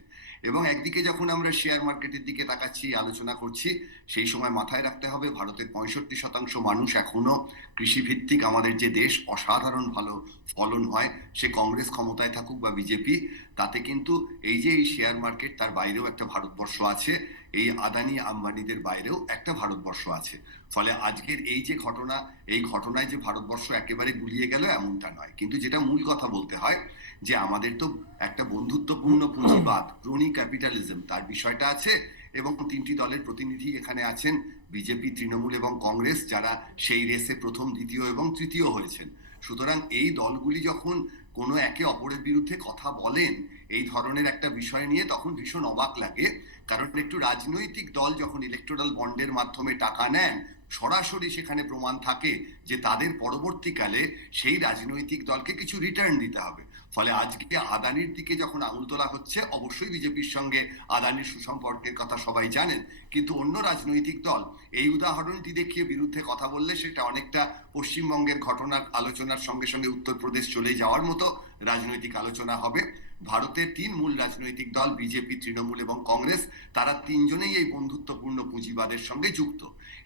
এবং একদিকে যখন আমরা শেয়ার মার্কেটের দিকে তাকাচ্ছি, আলোচনা করছি, সেই সময় মাথায় রাখতে হবে ভারতের 65% মানুষ এখনো কৃষিভিত্তিক আমাদের যে দেশ, অসাধারণ ভালো ফলন হয়, সে কংগ্রেস ক্ষমতায় থাকুক বা বিজেপি, তাতে কিন্তু এই যে এই শেয়ার মার্কেট, তার বাইরেও একটা ভারতবর্ষ আছে, এই আদানি আম্বানিদের বাইরেও একটা ভারতবর্ষ আছে। ফলে আজকের এই যে ঘটনা, এই ঘটনায় যে ভারতবর্ষ একেবারে গুলিয়ে গেল এমনটা নয়। কিন্তু যেটা মূল কথা বলতে হয় যে আমাদের তো একটা বন্ধুত্বপূর্ণ পুঁজিবাদ, ক্রোনি ক্যাপিটালিজম, তার বিষয়টা আছে। এবং 3টি দলের প্রতিনিধি এখানে আছেন, বিজেপি, তৃণমূল এবং কংগ্রেস, যারা সেই রেসে প্রথম, দ্বিতীয় এবং তৃতীয় হয়েছেন। সুতরাং এই দলগুলি যখন কোনো একে অপরের বিরুদ্ধে কথা বলেন এই ধরনের একটা বিষয় নিয়ে, তখন ভীষণ অবাক লাগে। কারণ একটু রাজনৈতিক দল যখন ইলেকটোরাল বন্ডের মাধ্যমে টাকা নেন, সরাসরি সেখানে প্রমাণ থাকে যে তাদের পরবর্তীকালে সেই রাজনৈতিক দলকে কিছু রিটার্ন দিতে হবে। ফলে আজকে আদানির দিকে যখন আঙুল তোলা হচ্ছে, অবশ্যই বিজেপির সঙ্গে আদানির সুসম্পর্কের কথা সবাই জানেন, কিন্তু অন্য রাজনৈতিক দল এই উদাহরণটি দেখিয়ে বিরুদ্ধে কথা বললে সেটা অনেকটা পশ্চিমবঙ্গের ঘটনার আলোচনার সঙ্গে সঙ্গে উত্তরপ্রদেশ চলে যাওয়ার মতো রাজনৈতিক আলোচনা হবে। ভারতের 3 মূল রাজনৈতিক দল, বিজেপি, তৃণমূল এবং কংগ্রেস, তারা 3জনেই এই বন্ধুত্বপূর্ণ পুঁজিবাদের সঙ্গে যুক্ত।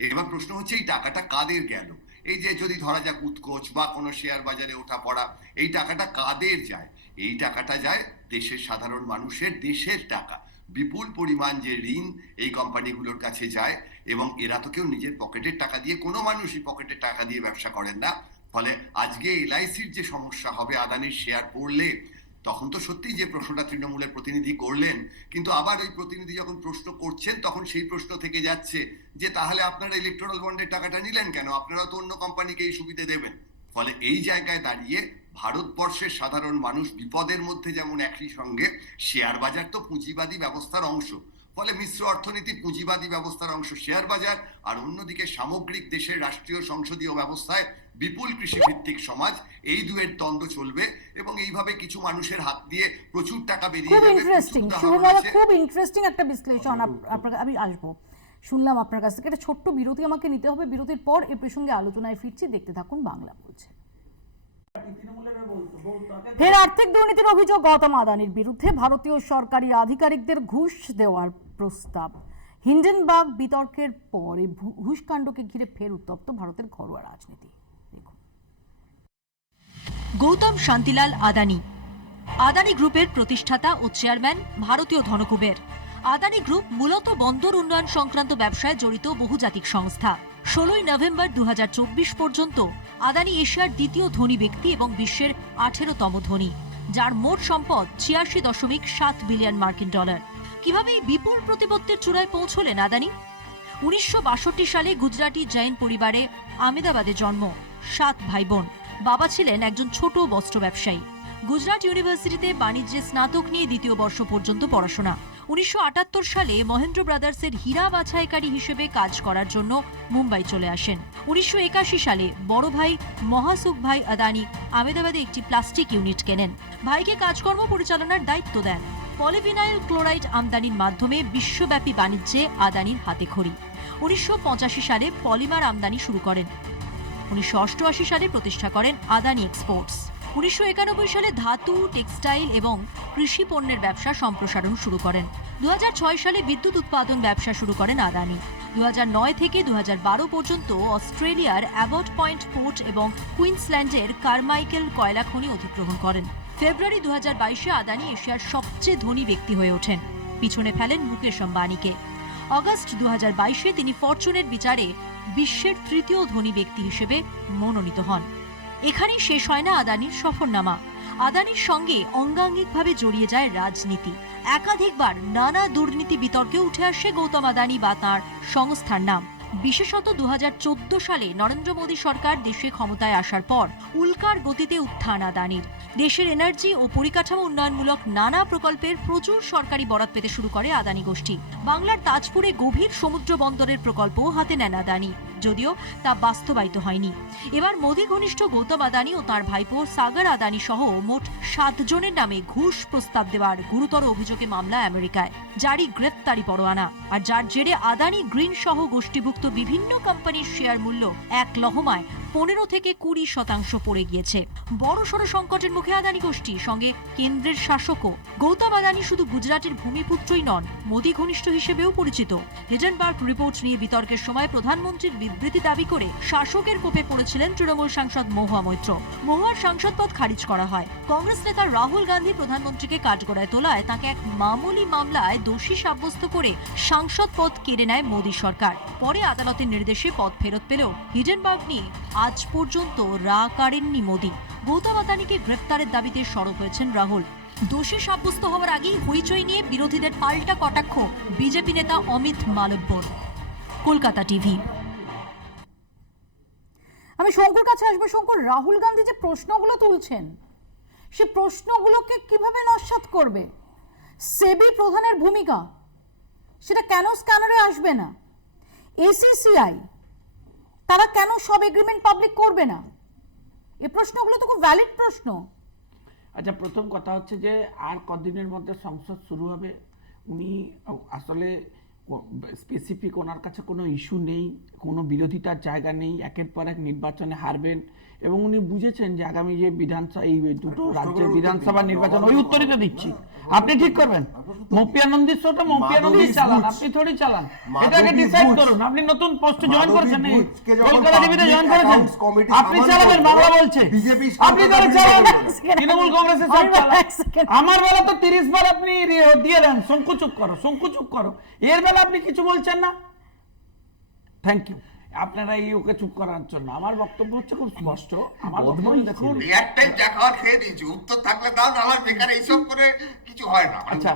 এবার প্রশ্ন হচ্ছে এই টাকাটা কাদের গেল? এই যে যদি ধরা যাক উৎকোচ বা কোনো শেয়ার বাজারে ওঠা পড়া, এই টাকাটা কাদের যায়? এই টাকাটা যায় দেশের সাধারণ মানুষের, দেশের টাকা। বিপুল পরিমাণ যে ঋণ এই কোম্পানিগুলোর কাছে যায়, এবং এরা তো কেউ নিজের পকেটের টাকা দিয়ে, কোনো মানুষই পকেটের টাকা দিয়ে ব্যবসা করেন না। ফলে আজকে এলআইসির যে সমস্যা হবে আদানির শেয়ার পড়লে, তখন তো সত্যি যে প্রশ্নটা তৃণমূলের প্রতিনিধি করলেন, কিন্তু আবার ওই প্রতিনিধি যখন প্রশ্ন করছেন, তখন সেই প্রশ্ন থেকে যাচ্ছে যে তাহলে আপনারা ইলেকটোরাল বন্ডের টাকাটা নিলেন কেন? আপনারা তো অন্য কোম্পানিকে এই সুবিধা দেবেন। ফলে এই জায়গায় দাঁড়িয়ে ভারতবর্ষের সাধারণ মানুষ বিপদের মধ্যে, যেমন একই সঙ্গে শেয়ার বাজার তো পুঁজিবাদী ব্যবস্থার অংশ, ফলে মিশ্র অর্থনীতি পুঁজিবাদী ব্যবস্থার অংশ শেয়ার বাজার, আর অন্যদিকে সামগ্রিক দেশের রাষ্ট্রীয় সংসদীয় ব্যবস্থায় বিপুল কৃষিভিত্তিক সমাজ, এই দুয়ের দ্বন্দ্ব চলবে। এবং এইভাবে কিছু মানুষের হাত দিয়ে প্রচুর টাকা বেরিয়ে যাবে। খুব ইন্টারেস্টিং একটা বিশ্লেষণ আপনার, আমি আসবো, শুনলাম আপনার কাছ থেকে। একটা ছোট্ট বিরতি আমাকে নিতে হবে, বিরতির পর এ প্রসঙ্গে আলোচনায় ফিরছি। দেখতে থাকুন বাংলা বলছে। ফের আর্থিক দুর্নীতির অভিযোগ গৌতম আদানির বিরুদ্ধে। ভারতীয় সরকারি আধিকারিকদের ঘুষ দেওয়ার প্রস্তাব। হিন্ডেনবার্গ বিতর্কের পর এই ঘুষকাণ্ডকে ঘিরে ফের উত্তপ্ত ভারতের ঘরোয়া রাজনীতি। দেখুন। গৌতম শান্তিলাল আদানি, আদানি গ্রুপের প্রতিষ্ঠাতা ও চেয়ারম্যান, ভারতীয় ধনকুবের। আদানি গ্রুপ মূলত বন্দর উন্নয়ন সংক্রান্ত ব্যবসায় জড়িত বহুজাতিক সংস্থা। 16ই নভেম্বর 2024 পর্যন্ত আদানি এশিয়ার দ্বিতীয় ধনী ব্যক্তি এবং বিশ্বের 18তম ধনী, যার মোট সম্পদ 86.7 বিলিয়ন মার্কিন ডলার। কিভাবে এই বিপুল প্রতিপত্তির চূড়ায় পৌঁছলেন আদানি? 1962 সালে গুজরাটি জৈন পরিবারে আহমেদাবাদে জন্ম। 7 ভাই বোন। বাবা ছিলেন একজন ছোট বস্ত্র ব্যবসায়ী। গুজরাট ইউনিভার্সিটিতে বাণিজ্যে স্নাতক নিয়ে 2য় বর্ষ পর্যন্ত পড়াশোনা। 1978 সালে মহেন্দ্র ব্রাদার্সের হীরা বাছাইকারী হিসেবে কাজ করার জন্য মুম্বাই চলে আসেন। 1981 সালে বড় ভাই মহাসুখ ভাই আদানি আহমেদাবাদে একটি প্লাস্টিক ইউনিট কেনেন। ভাইকে কাজকর্ম পরিচালনার দায়িত্ব দেন। পলিভিনাইল ক্লোরাইড আমদানির মাধ্যমে বিশ্বব্যাপী বাণিজ্যে আদানির হাতেখড়ি। 1985 সালে পলিমার আমদানি শুরু করেন। 1988 সালে প্রতিষ্ঠা করেন আদানি এক্সপোর্টস। 1991 সালে ধাতু, টেক্সটাইল এবং কৃষি পণ্যের ব্যবসা সম্প্রসারণ শুরু করেন। 2006 সালে বিদ্যুৎ উৎপাদন ব্যবসা শুরু করেন আদানি। 2009 থেকে 2012 পর্যন্ত অস্ট্রেলিয়ার অ্যাবট পয়েন্ট পোর্ট এবং কুইন্সল্যান্ডের কারমাইকেল কয়লা খনি অধিগ্রহণ করেন। ফেব্রুয়ারি 2022-এ আদানি এশিয়ার সবচেয়ে ধনী ব্যক্তি হয়ে ওঠেন, পিছনে ফেলেন মুকেশ আম্বানিকে। অগস্ট 2022-এ তিনি ফরচুনের বিচারে বিশ্বের তৃতীয় ধনী ব্যক্তি হিসেবে মনোনীত হন। এখানেই শেষ হয় না আদানির সফরনামা। আদানির সঙ্গে অঙ্গাঙ্গিকভাবে জড়িয়ে যায় রাজনীতি। একাধিকবার নানা দুর্নীতি বিতর্কে উঠে আসে গৌতম আদানি বা তাঁর সংস্থার নাম। বিশেষত 2014 সালে নরেন্দ্র মোদী সরকার দেশে ক্ষমতায় আসার পর উল্কার গতিতে উত্থান আদানির। দেশের এনার্জি ও পরিকাঠামো উন্নয়নমূলক নানা প্রকল্পের প্রচুর সরকারি বরাত পেতে শুরু করে আদানি গোষ্ঠী। বাংলার তাজপুরে গভীর সমুদ্র বন্দরের প্রকল্পও হাতে নেন আদানি, যদিও তা বাস্তবায়িত হয়নি। এবার মোদী ঘনিষ্ঠ গৌতম আদানি ও তার ভাইপো সাগর আদানি সহ মোট 7 জনের নামে ঘুষ প্রস্তাব দেওয়ার গুরুতর অভিযোগে মামলা আমেরিকায়, জারি গ্রেফতারি পরোয়ানা। আর যার জেরে আদানি গ্রিন সহ গোষ্ঠীভুক্ত বিভিন্ন কোম্পানির শেয়ার মূল্য এক লহমায় 15 থেকে 20% পড়ে গিয়েছে। বড়সড় সংকটের মুখে আদানি গোষ্ঠী, সঙ্গে কেন্দ্রের শাসকও। গৌতম আদানি শুধু গুজরাটের ভূমিপুত্রই নন, মোদী ঘনিষ্ঠ হিসেবেও পরিচিত। হিডেনবার্গ রিপোর্ট নিয়ে বিতর্কের সময় প্রধানমন্ত্রীর বিবৃতি দাবি করে শাসকের কোপে পড়েছিলেন তৃণমূল সাংসদ মহুয়া মৈত্র। মহুয়ার সাংসদ পদ খারিজ করা হয়। কংগ্রেস নেতা রাহুল গান্ধী প্রধানমন্ত্রীকে কাঠগড়ায় তোলায় তাকে এক মামুলি মামলায় দোষী সাব্যস্ত করে সাংসদ পদ কেড়ে নেয় মোদী সরকার। পরে আদালতের নির্দেশে পদ ফেরত পেলেও হিডেনবার্গ নিয়ে আজ পর্যন্ত রা কাড়েননি মোদী। গৌতম আদানিকে গ্রেফতারের দাবিতে সরব হয়েছেন রাহুল। দোষী সাব্যস্ত হওয়ার আগেই হইচই নিয়ে বিরোধীদের পাল্টা কটাক্ষ বিজেপি নেতা অমিত মালব্যর। কলকাতা টিভি। আমি শঙ্কর কাছে আসবো। শঙ্কর, রাহুল গান্ধী যে প্রশ্নগুলো তুলছেন, সে প্রশ্নগুলোকে কিভাবে নস্যাৎ করবে? সেবি প্রধানের ভূমিকা, সেটা কেন স্ক্যানারে আসবে না? এসিসিআই, তারা কেন সব এগ্রিমেন্ট পাবলিক করবে না? এই প্রশ্নগুলো তো খুব ভ্যালিড প্রশ্ন। আচ্ছা, প্রথম কথা হচ্ছে যে আর কদিনের মধ্যে সংসদ শুরু হবে। উনি আসলে স্পেসিফিক ওনার কাছে কোনো ইস্যু নেই, কোনো বিরোধিতার জায়গা নেই, একের পর এক নির্বাচনে হারবেন এবং উনি বুঝেছেন যে আগামী যে বিধানসভা, এই দুটো রাজ্যের বিধানসভা নির্বাচন, ওই উত্তরই তো দিচ্ছি, আপনি ঠিক করবেন। মপিয়ানন্দির শোটা মপিয়ানন্দি চালান, আপনি থোড়ি চালান, এটাকে ডিসাইড করুন। আপনি নতুন পোস্টে জয়েন করেছেন, কলকাতা টিভিতে জয়েন করেছেন, আপনি চালাবেন, বাংলা বলছে, আপনি ধরে চালান, তৃণমূল কংগ্রেসের সব চালান। আমার বেলা তো 30 বার আপনি দিয়ে দেন, শঙ্কু চুপ করো, শঙ্কু চুপ করো, এর বেলা আপনি কিছু বলছেন না। থ্যাংক ইউ আপনারা এই ওকে চুপ করার জন্য। আমার বক্তব্য হচ্ছে খুব স্পষ্ট। আমার বক্তব্য দেখুন, রিয়ার টাইম যা খাওয়ার খেয়ে দিয়েছি, উত্তর থাকলে দাও, না আমার বেকার এইসব করে কিছু হয় না। আচ্ছা,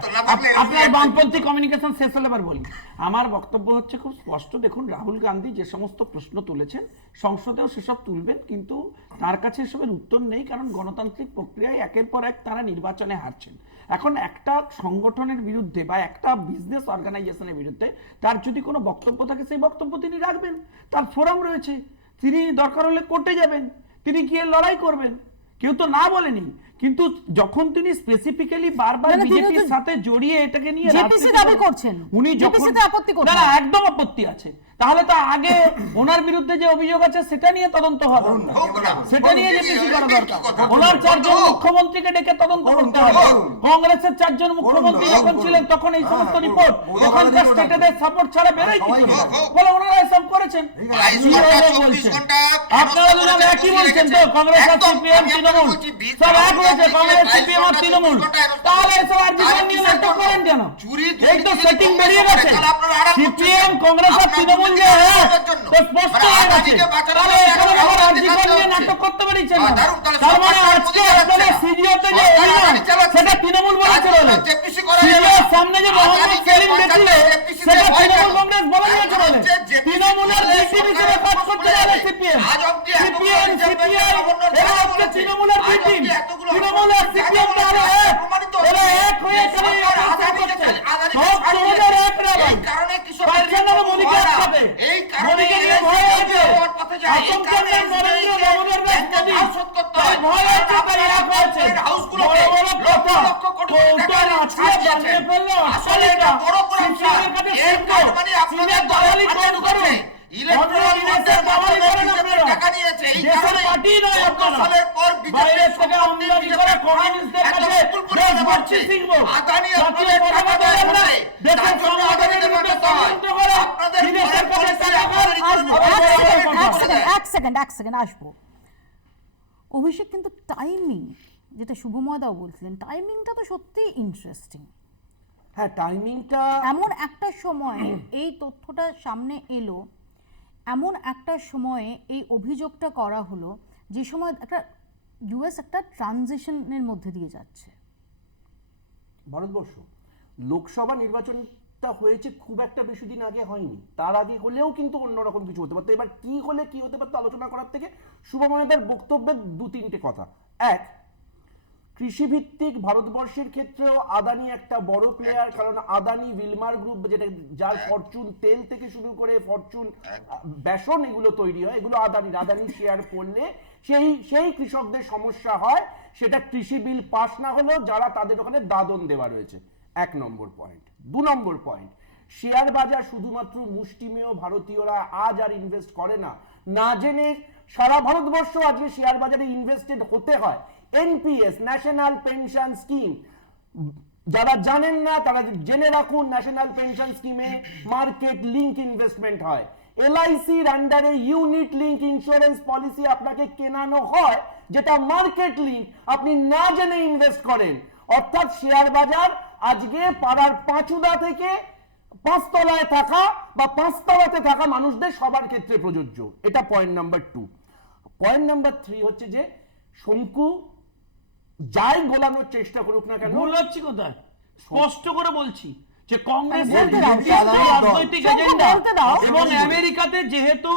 আপনার বামপন্থী কমিউনিকেশন শেষ হলে এবার বলি। আমার বক্তব্য হচ্ছে খুব স্পষ্ট। দেখুন, রাহুল গান্ধী যে সমস্ত প্রশ্ন তুলেছেন সংসদেও সেসব তুলবেন, কিন্তু তার কাছে এসবের উত্তর নেই, কারণ গণতান্ত্রিক প্রক্রিয়ায় একের পর এক তারা নির্বাচনে হারছেন। এখন একটা সংগঠনের বিরুদ্ধে বা একটা বিজনেস অর্গানাইজেশনের বিরুদ্ধে তার যদি কোনো বক্তব্য থাকে, সেই বক্তব্য তিনি রাখবেন, তার ফোরাম রয়েছে, তিনি দরকার হলে কোর্টে যাবেন, তিনি গিয়ে লড়াই করবেন, কেউ তো না বলেনি। কিন্তু যখন তিনি স্পেসিফিক্যালি বারবার বিজেপির সাথে জড়িয়ে এটাকে নিয়ে জেপিসি দাবি করছেন, উনি জেপিসিতে আপত্তি করছেন, না একদম আপত্তি আছে, তাহলে তো আগে ওনার বিরুদ্ধে যে অভিযোগ আছে সেটা নিয়ে তদন্ত হবে, সেটা নিয়ে জেপিসি করা দরকার। ওনার 4 জন মুখ্যমন্ত্রীকে ডেকে তদন্ত করতে হবে। কংগ্রেসের 4 জন মুখ্যমন্ত্রী যখন ছিলেন তখন এই সমস্ত রিপোর্ট ওখানকার স্টেটেদের সাপোর্ট ছাড়া বেরোয় কি করে? বলে ওনারা এসব করেছেন। আপনারা দুজন একই বলছেন তো, কংগ্রেস আর সিপিএম তৃণমূল সব এক হয়েছে, কংগ্রেস সিপিএম আর তৃণমূল, তাহলে এসব আর জীবন নিয়ে নাটক করেন কেন? এই তো সেটিং বেরিয়ে গেছে, সিপিএম কংগ্রেস আর তৃণমূল যে স্পষ্ট হয়ে গেছে, তাহলে এখন আবার আর জীবন নিয়ে নাটক করতে পারছেন না। তার মানে আজকে আপনাদের সিজিওতে যে সেটা তৃণমূল বলে চলে, সিজিওর সামনে যে মোহাম্মদ সেলিম গেছিল সেটা তৃণমূল কংগ্রেস বলে চলে, তৃণমূলের নীতি হিসেবে কাজ করতে হবে। সিপিএম আজ অবধি সিপিএম সিপিআই এরা হচ্ছে তৃণমূলের বি টিম, তৃণমূল আর সিপিএম তারা এক, এরা এক হয়ে এখানে অবস্থান করছে। সব তোমাদের এক না ভাই, পাচ্ছেন না মোদিকে একসাথে, মোদিকে নিয়ে ভয় আছে, আতঙ্কের নাম নরেন্দ্র মোদীর ব্যাস মোদি, তাই ভয় আছে, তাই এক হয়েছে। বড় বড় কথা কৌটা নাচিয়ে বানিয়ে ফেললো অট্টালিকা, সিপিএমের কাছে সিদ্ধ, সিপিএম দালালি কম করুন, দেশের পার্টি নয় আপনারা, বাইরের থেকে আমদানি করে কমিউনিস্টদের কাছে দেশবাসী শিখবো, জাতীয় পতাকা দেবেন না, দেশের সংবিধানের বিরুদ্ধে ষড়যন্ত্র করে বিদেশের কাছে টাকা খান, এক সেকেন্ড আসবো। অভিষেক, কিন্তু টাইমিং, যেটা শুভময়দাও বলছিলেন, টাইমিংটা তো সত্যি ইন্টারেস্টিং। হ্যাঁ, টাইমিংটা এমন একটা সময়ে এই তথ্যটা সামনে এলো, এমন একটা সময়ে এই অভিযোগটা করা হলো, যে সময় একটা ইউএস একটা ট্রানজিশনের মধ্যে দিয়ে যাচ্ছে। ভারতবর্ষ লোকসভা নির্বাচনটা হয়েছে খুব একটা বেশি দিন আগে হয়নি, তার আগে হলেও কিন্তু অন্যরকম কিছু হতে পারতো। এবার কি হলে কি হতে পারতো আলোচনা করার থেকে শুভময়দার বক্তব্যের 2-3টে কথা। এক, কৃষিভিত্তিক ভারতবর্ষের ক্ষেত্রেও আদানি একটা বড় প্লেয়ার, কারণ আদানি উইলমার গ্রুপ, যেটা যার ফরচুন তেল থেকে শুরু করে ফরচুন বেসন এগুলো তৈরি হয়, এগুলো আদানি শেয়ার করলে সেই কৃষকদের সমস্যা হয়, সেটা কৃষি বিল পাস না হলেও যারা তাদের ওখানে দাদন দেওয়া রয়েছে। 1 নম্বর পয়েন্ট। 2 নম্বর পয়েন্ট, শেয়ার বাজার শুধুমাত্র মুষ্টিমেয় ভারতীয়রা আজ আর ইনভেস্ট করে না, না জেনে সারা ভারতবর্ষ আজকে শেয়ার বাজারে ইনভেস্টেড হতে হয়। এনপিএস, ন্যাশনাল পেনশন স্কিম, যারা জানেন না তারা জেনে রাখুন, ন্যাশনাল পেনশন স্কিমে মার্কেট লিঙ্ক ইনভেস্টমেন্ট হয়। এলআইসির আন্ডারে ইউনিট লিঙ্ক ইন্স্যুরেন্স পলিসি আপনাকে কেনানো হয়, যেটা মার্কেট লিঙ্ক, আপনি না জেনে ইনভেস্ট করেন। অর্থাৎ শেয়ার বাজার আজকে পাড়ার পাঁচুদা থেকে 5 তলায় থাকা বা 5 তলাতে থাকা মানুষদের সবার ক্ষেত্রে প্রযোজ্য। এটা পয়েন্ট নাম্বার 2। পয়েন্ট নাম্বার 3 হচ্ছে যে শঙ্কু যাই গোলানোর চেষ্টা করুক না কেন, গোলাচ্ছি কোথায়, স্পষ্ট করে বলছি যে কংগ্রেসের বলতে দাও, রাজনৈতিক শঙ্কু এজেন্ডা বলতে দাও। এবং আমেরিকাতে যেহেতু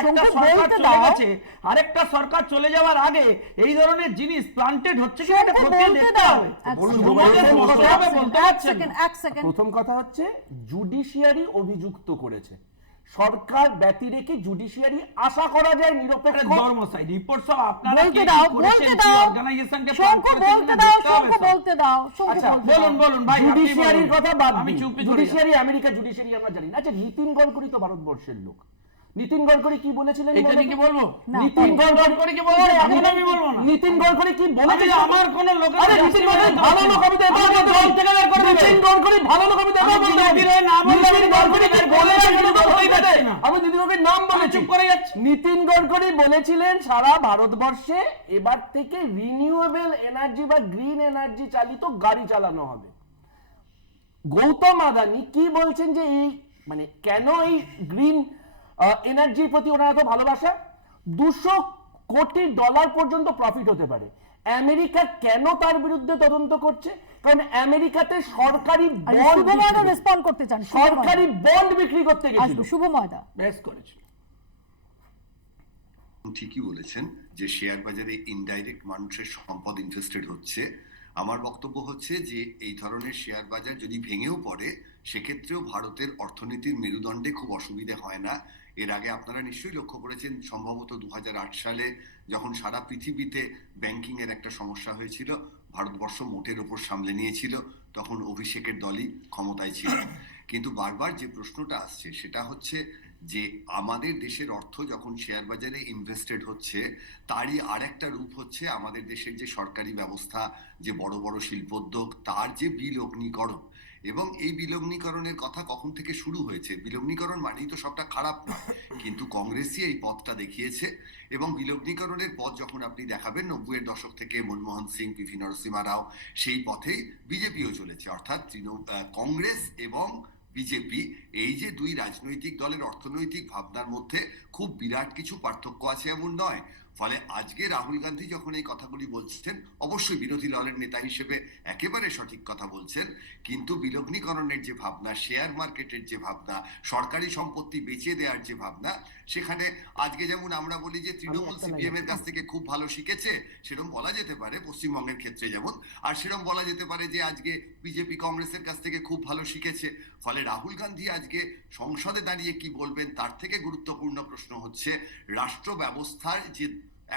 একটা শঙ্কু সরকার বলতে চলে দাও। গেছে, আরেকটা সরকার চলে যাওয়ার আগে এই ধরনের জিনিস প্লান্টেড হচ্ছে কিনা এটা শঙ্কু খতিয়ে বলতে দেখতে দাও। হবে। বলুন, তোমাদের বলুন, স্পষ্টভাবে বলতে পারছেন না। এক সেকেন্ড। প্রথম কথা হচ্ছে জুডিশিয়ারি অভিযুক্ত করেছে, সরকার ব্যতি রেখে জুডিশিয়ারি আশা করা যায় নিরপেক্ষ। ধর্মসাই রিপোর্ট সব আপনারা বলতে কি দাও, করেছেন, বলতে কি দাও, অর্গানাইজেশনকে শঙ্কু বলতে দাও, শঙ্কু বলতে দাও, শঙ্কু আচ্ছা, বলতে দাও। বলুন ভাই, আপনি জুডিশিয়ারির বলুন। কথা বাদ আমি দিন, চুপি করে জুডিশিয়ারি আমেরিকা জুডিশিয়ারি আমরা জানি না। আচ্ছা, নীতিন গডকরি তো ভারতবর্ষের লোক, নীতিন গডকরি কি বলেছিলেন? এইটা নিয়ে কি বলবো? না, নীতিন গডকরি কি বলছেন? এখন আমি বলবো না। নীতিন গডকরি কি আমি বলেছিলেন? আমার কোন লোকের আরে নীতিন গডকরি ভালো লোক, আমি তো এটাও আমাকে বলতে দল থেকে বের করে দেবে। নীতিন গডকরি ভালো লোক, আমি তো এটাও আমি বলতে বিজেপির হয়ে না বললে নীতিন গডকরি বের করে বলেছেন, দেবে, কিন্তু বলতেই পারছি না। আমি নীতিন গডকরির নাম বলেছি, চুপ করে যাচ্ছি। নীতিন গডকরি বলেছিলেন সারা ভারতবর্ষে এবার থেকে রিনিউয়েবল এনার্জি বা গ্রিন এনার্জি চালিত গাড়ি চালানো হবে। গৌতম আদানি কি বলছেন যে এই মানে কেন এই গ্রিন এনার্জির প্রতি ওনার এত ভালোবাসা? $200 কোটি পর্যন্ত প্রফিট হতে পারে। আমেরিকা কেন তার বিরুদ্ধে তদন্ত করছে? কারণ আমেরিকাতে সরকারি শুভময়দা রেসপন্ড করতে চান, সরকারি বন্ড বিক্রি করতে গেছিল। শুভময়দা বেশ করেছে। ঠিকই বলেছেন যে শেয়ার বাজারে ইনডাইরেক্ট মানুষের সম্পদ ইনভেস্টেড হচ্ছে। আমার বক্তব্য হচ্ছে যে এই ধরনের শেয়ার বাজার যদি ভেঙেও পড়ে, সেক্ষেত্রেও ভারতের অর্থনীতির মেরুদণ্ডে খুব অসুবিধে হয় না। এর আগে আপনারা নিশ্চয়ই লক্ষ্য করেছেন, সম্ভবত 2008 সালে যখন সারা পৃথিবীতে ব্যাংকিং এর একটা সমস্যা হয়েছিল, ভারতবর্ষ মোটের ওপর সামলে নিয়েছিল, তখন অভিষেকের দলই ক্ষমতায় ছিল। কিন্তু বারবার যে প্রশ্নটা আসছে সেটা হচ্ছে যে আমাদের দেশের অর্থ যখন শেয়ার বাজারে ইনভেস্টেড হচ্ছে, তারই আরেকটা রূপ হচ্ছে আমাদের দেশের যে সরকারি ব্যবস্থা, যে বড় বড় শিল্পোদ্যোগ, তার যে বিলগ্নীকরণ। এবং এই বিলগ্নীকরণের কথা কখন থেকে শুরু হয়েছে? বিলগ্নীকরণ মানেই তো সবটা খারাপ নয়, কিন্তু কংগ্রেসই এই পথটা দেখিয়েছে। এবং বিলগ্নীকরণের পথ যখন আপনি দেখাবেন, 90-এর দশক থেকে মনমোহন সিং, পিভি নরসিমহা রাও, সেই পথেই বিজেপিও চলেছে। অর্থাৎ কংগ্রেস এবং বিজেপি, এই যে দুই রাজনৈতিক দলের অর্থনৈতিক ভাবনার মধ্যে খুব বিরাট কিছু পার্থক্য আছে এমন নয়। ফলে আজকে রাহুল গান্ধী যখন এই কথাগুলি বলছেন, অবশ্যই বিরোধী দলের নেতা হিসেবে একেবারে সঠিক কথা বলছেন, কিন্তু বিলগ্নীকরণের যে ভাবনা, শেয়ার মার্কেটের যে ভাবনা, সরকারি সম্পত্তি বেচে দেওয়ার যে ভাবনা, সেখানে আজকে যেমন আমরা বলি যে তৃণমূল সিপিএম এর কাছ থেকে খুব ভালো শিখেছে, সেরকম বলা যেতে পারে পশ্চিমবঙ্গের ক্ষেত্রে যেমন, আর সেরকম বলা যেতে পারে যে আজকে বিজেপি কংগ্রেসের কাছ থেকে খুব ভালো শিখেছে। ফলে রাহুল গান্ধী আজকে সংসদে দাঁড়িয়ে কি বলবেন তার থেকে গুরুত্বপূর্ণ প্রশ্ন হচ্ছে রাষ্ট্র ব্যবস্থার যে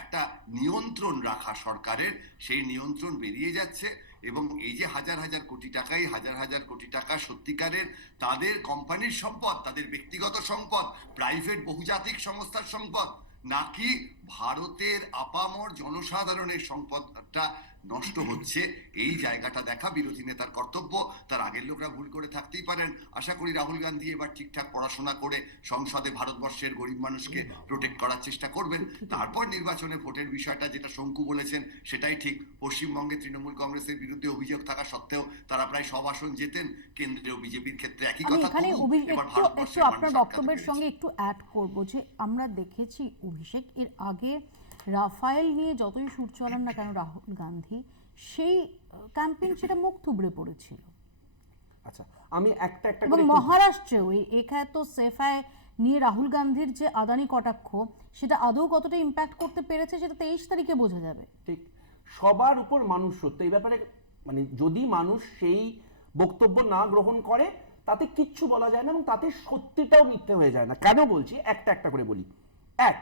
একটা নিয়ন্ত্রণ রাখা সরকারের, সেই নিয়ন্ত্রণ বেরিয়ে যাচ্ছে এবং এই যে হাজার হাজার কোটি টাকাই হাজার হাজার কোটি টাকা সত্যিকারের তাদের কোম্পানির সম্পদ, তাদের ব্যক্তিগত সম্পদ, প্রাইভেট বহুজাতিক সংস্থার সম্পদ, নাকি ভারতের আপামর জনসাধারণের সম্পদটা নষ্ট হচ্ছে, এই জায়গাটা দেখা বিরোধী নেতার কর্তব্য। তার আগের লোকরা ভুল করে থাকতেই পারেন, আশা করি রাহুল গান্ধী এবার ঠিকঠাক পড়াশোনা করে সংসদে ভারতবর্ষের গরিব মানুষকে প্রোটেক্ট করার চেষ্টা করবেন। তারপর নির্বাচনে ভোটের বিষয়টা যেটা শঙ্কু বলেছেন সেটাই ঠিক। পশ্চিমবঙ্গে তৃণমূল কংগ্রেসের বিরুদ্ধে অভিযোগ থাকা সত্ত্বেও তারা প্রায় সব আসন জেতেন, কেন্দ্রীয় বিজেপির ক্ষেত্রে একই আমি কথা। এখানে এবার একটু ভারতবর্ষের আপনার মানুষ বক্তব্যের আটকাতে সঙ্গে পেরেছে। একটু অ্যাড করব যে আমরা দেখেছি অভিষেক এর আগে রাফায়েল নিয়ে যতই সুর চলান না কেন রাহুল গান্ধী, সেই ক্যাম্পেইন সেটা মুখ থুবড়ে পড়েছিল। আচ্ছা, আমি একটা এবং মহারাষ্ট্রেও এই একাত সেফায় নিয়ে রাহুল গান্ধীর যে আদানি কটাক্ষ, সেটা আদৌ কতটা ইম্প্যাক্ট করতে পেরেছে সেটা 23 তারিখে বোঝা যাবে। ঠিক, সবার উপর মানুষ সত্য, এই ব্যাপারে মানে যদি মানুষ সেই বক্তব্য না গ্রহণ করে তাতে কিচ্ছু বলা যায় না এবং তাতে সত্যিটাও মিথ্যে হয়ে যায় না। কেন বলছি, একটা একটা করে বলি। এক,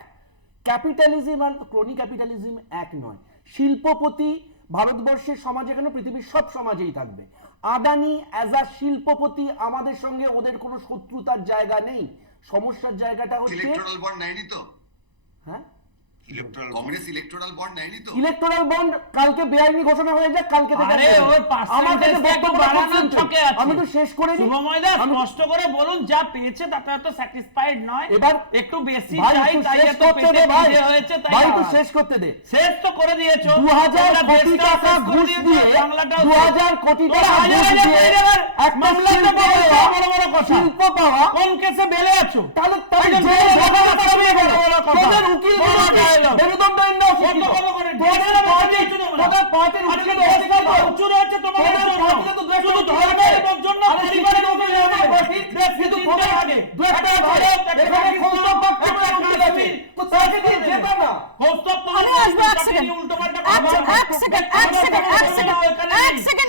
ক্যাপিটালিজম আর ক্রনি ক্যাপিটালিজম এক নয়। শিল্পপতি ভারতবর্ষের সমাজে কেন, পৃথিবীর সব সমাজেই থাকবে। আদানি অ্যাজ আ শিল্পপতি আমাদের সঙ্গে ওদের কোনো শত্রুতার জায়গা নেই। সমস্যার জায়গাটা হচ্ছে ইলেকট্রাল বন্ড নেয়নি তো? হ্যাঁ, কংগ্রেস ইলেকট্রাল বন্ড নেয়নি তো? ইলেকট্রাল বন্ড কালকে বেআইনি ঘোষণা হয়ে যাক, কালকে থেকে আরে ওর পার্সেন্টেজটা একটু বাড়ানোর ছকে আছে। আমি তো শেষ করে নি। শুভময় দা স্পষ্ট করে বলুন, যা পেয়েছে তাতে তো স্যাটিসফাইড নয়, এবার একটু বেশি ভাই চাই, একটু তাই শেষ এত করতে দে পেটে ভাই, খিদে হয়েছে, তাই ভাই একটু আওয়াজ। শেষ করতে দে। শেষ তো করে দিয়েছো। 2000 তোমরা কোটি দেশটাও টাকা শেষ করে ঘুষ দিয়েছো, দিয়ে, বাংলাটাও 2000 কোটি তোমরা টাকা হাজার ঘুষ হাজার দিয়ে কোটি টাকার একটা মামলাতে শিল্প বলেছো পাওয়া, বড় বড় কথা। শিল্প পাওয়া, কোন কেসে বেলে আছো? তাহলে একদম যে বড় বড় ঘটনা কথা, করবে বড় বড় কথা। তোদের উকিল বড় dialogue। মেরুদণ্ড এনে কত কত করে তোদের দেশটা পার্টি, দিয়েছো তোমরা। তোদের পার্টির আজকে উকিল দেশটা অবস্থা করো। ভাঙচুর হয়েছে তোমাদের তোদের জন্য। পার্টিতে তো দেশ শুধু উকিল ধর্মের হবে। জন্য, আরে পরিবারের শিক্ষিত উকিল হবে। হবে। দেশ কিন্তু কিন্তু তোদের আগে। দু একটা ভারত, এখানে কৌস্তব বক্তব্যের উকিল আছে। তো তাকে দিয়ে যেতে না। কৌস্তব তো আমি আসবো এক সেকেন্ড, উল্টোপাল্টা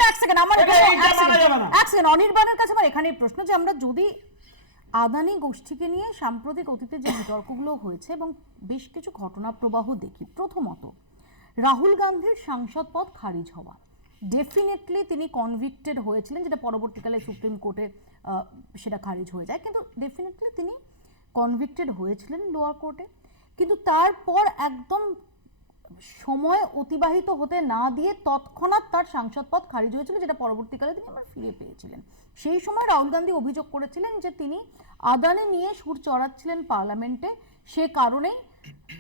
এক সেকেন্ড আমার এটা এইটা মানা যাবে না। এক সেকেন্ড অনির্বাণের কাছে আমার এখানে প্রশ্ন যে আমরা যদি আদানি গোষ্ঠীকে নিয়ে সাম্প্রতিক অতীতে যে বিতর্কগুলো হয়েছে এবং বেশ কিছু ঘটনা প্রবাহ দেখি, প্রথমত রাহুল গান্ধীর সাংসদ পদ খারিজ হওয়া, ডেফিনেটলি তিনি কনভিক্টেড হয়েছিলেন, যেটা পরবর্তীকালে সুপ্রিম কোর্টে সেটা খারিজ হয়ে যায়, কিন্তু ডেফিনেটলি তিনি কনভিক্টেড হয়েছিলেন লোয়ার কোর্টে। কিন্তু তারপর একদম সময় অতিবাহিত হতে না দিয়ে তৎক্ষণাৎ তার সাংসদ পদ খারিজ হয়েছিল, যেটা পরবর্তীকালে তিনি আবার ফিরে পেয়েছিলেন। সেই সময় রাহুল গান্ধী অভিযোগ করেছিলেন যে তিনি আদানি নিয়ে সুর চড়াচ্ছিলেন পার্লামেন্টে, সে কারণেই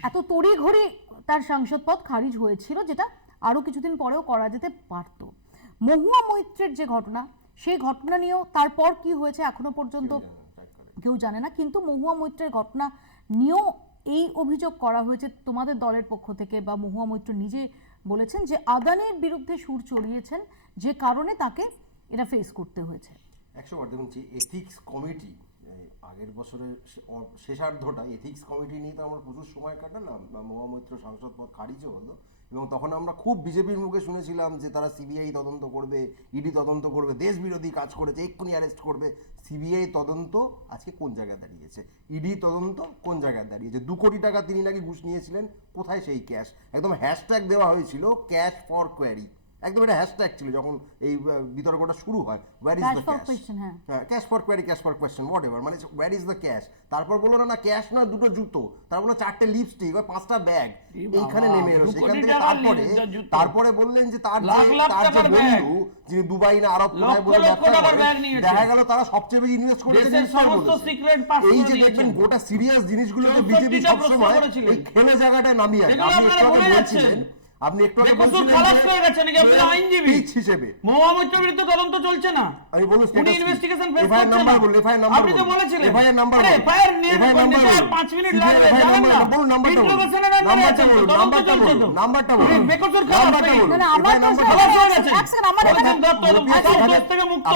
এত তড়িঘড়ি তার সাংসদ পদ খারিজ হয়েছিল, যেটা আরও কিছুদিন পরেও করা যেতে পারত। মহুয়া মৈত্রের যে ঘটনা, সেই ঘটনা নিয়েও তারপর কি হয়েছে এখনো পর্যন্ত কেউ জানে না, কিন্তু মহুয়া মৈত্রের ঘটনা নিয়েও এই অভিযোগ করা হয়েছে তোমাদের দলের পক্ষ থেকে, বা মহুয়া মৈত্র নিজে বলেছেন যে আদানির বিরুদ্ধে সুর চড়িয়েছেন, যে কারণে তাকে এটা ফেস করতে হয়েছে। 100বার দেখুন, যে এথিক্স কমিটি আগের বছরের শেষার্ধটা এথিক্স কমিটি নিয়ে তো আমরা প্রচুর সময় কাটালাম, বা মহুয়া মৈত্র সাংসদ পদ খারিজও হলো, এবং তখন আমরা খুব বিজেপির মুখে শুনেছিলাম যে তারা সিবিআই তদন্ত করবে, ইডি তদন্ত করবে, দেশ বিরোধী কাজ করেছে এক্ষুনি অ্যারেস্ট করবে। সিবিআই তদন্ত আজকে কোন জায়গায় দাঁড়িয়েছে? ইডি তদন্ত কোন জায়গায় দাঁড়িয়েছে? 2 কোটি টাকা তিনি নাকি ঘুষ নিয়েছিলেন, কোথায় সেই ক্যাশ? একদম হ্যাশট্যাগ দেওয়া হয়েছিল ক্যাশ ফর কোয়ারি, একদম এটা হ্যাশট্যাগ ছিল যখন এই বিতর্কটা শুরু হয়, ওয়্যার ইজ দ্য ক্যাশ? হ্যাঁ, cash for query, cash for question, whatever, মানে ওয়্যার ইজ দ্য ক্যাশ। তারপর বললো না ক্যাশ না, 2টো জুতো, তারপর বললো 4টে লিপস্টিক, 5টা ব্যাগ, এইখানে নেমে এলো। সেখান থেকে তারপরে বললেন যে তার যে বন্ধু যিনি দুবাই না আরব কোথায় বলে দেখা গেল তারা সবচেয়ে বেশি ইনভেস্ট করেছে। এই যে দেখবেন গোটা সিরিয়াস জিনিসগুলো বিজেপি সবসময় এই খেলে জায়গাটায় নামিয়ে আসে। আপনি একটু আগে বলছিলেন আপনি একটু আগে বেকসুর বলছিলেন খালাস যে হয়ে গেছে নাকি আপনি আইনজীবী pitch হিসেবে মহুয়া মৈত্রের বিরুদ্ধে তদন্ত চলছে না আমি বলুন উনি ইনভেস্টিগেশন ফেস এফআইআর করছেন নাম্বার না বলুন এফআইআর নাম্বার আপনি তো বলেছিলেন এফআইআর নাম্বার এফআইআর নিয়ে নিতে আর 5 মিনিট লাগবে জানেন না বলুন নাম্বারটা বলুন ইন্টারোগেশনের আন্ডারে আছে নাম্বারটা বলুন নাম্বারটা বলুন বেকসুর খালাস নাম্বারটা নাকি? বলুন না, আমার তো খালাস হয়ে এক গেছে। সেকেন্ড, আমার এখানে দোষ থেকে মুক্ত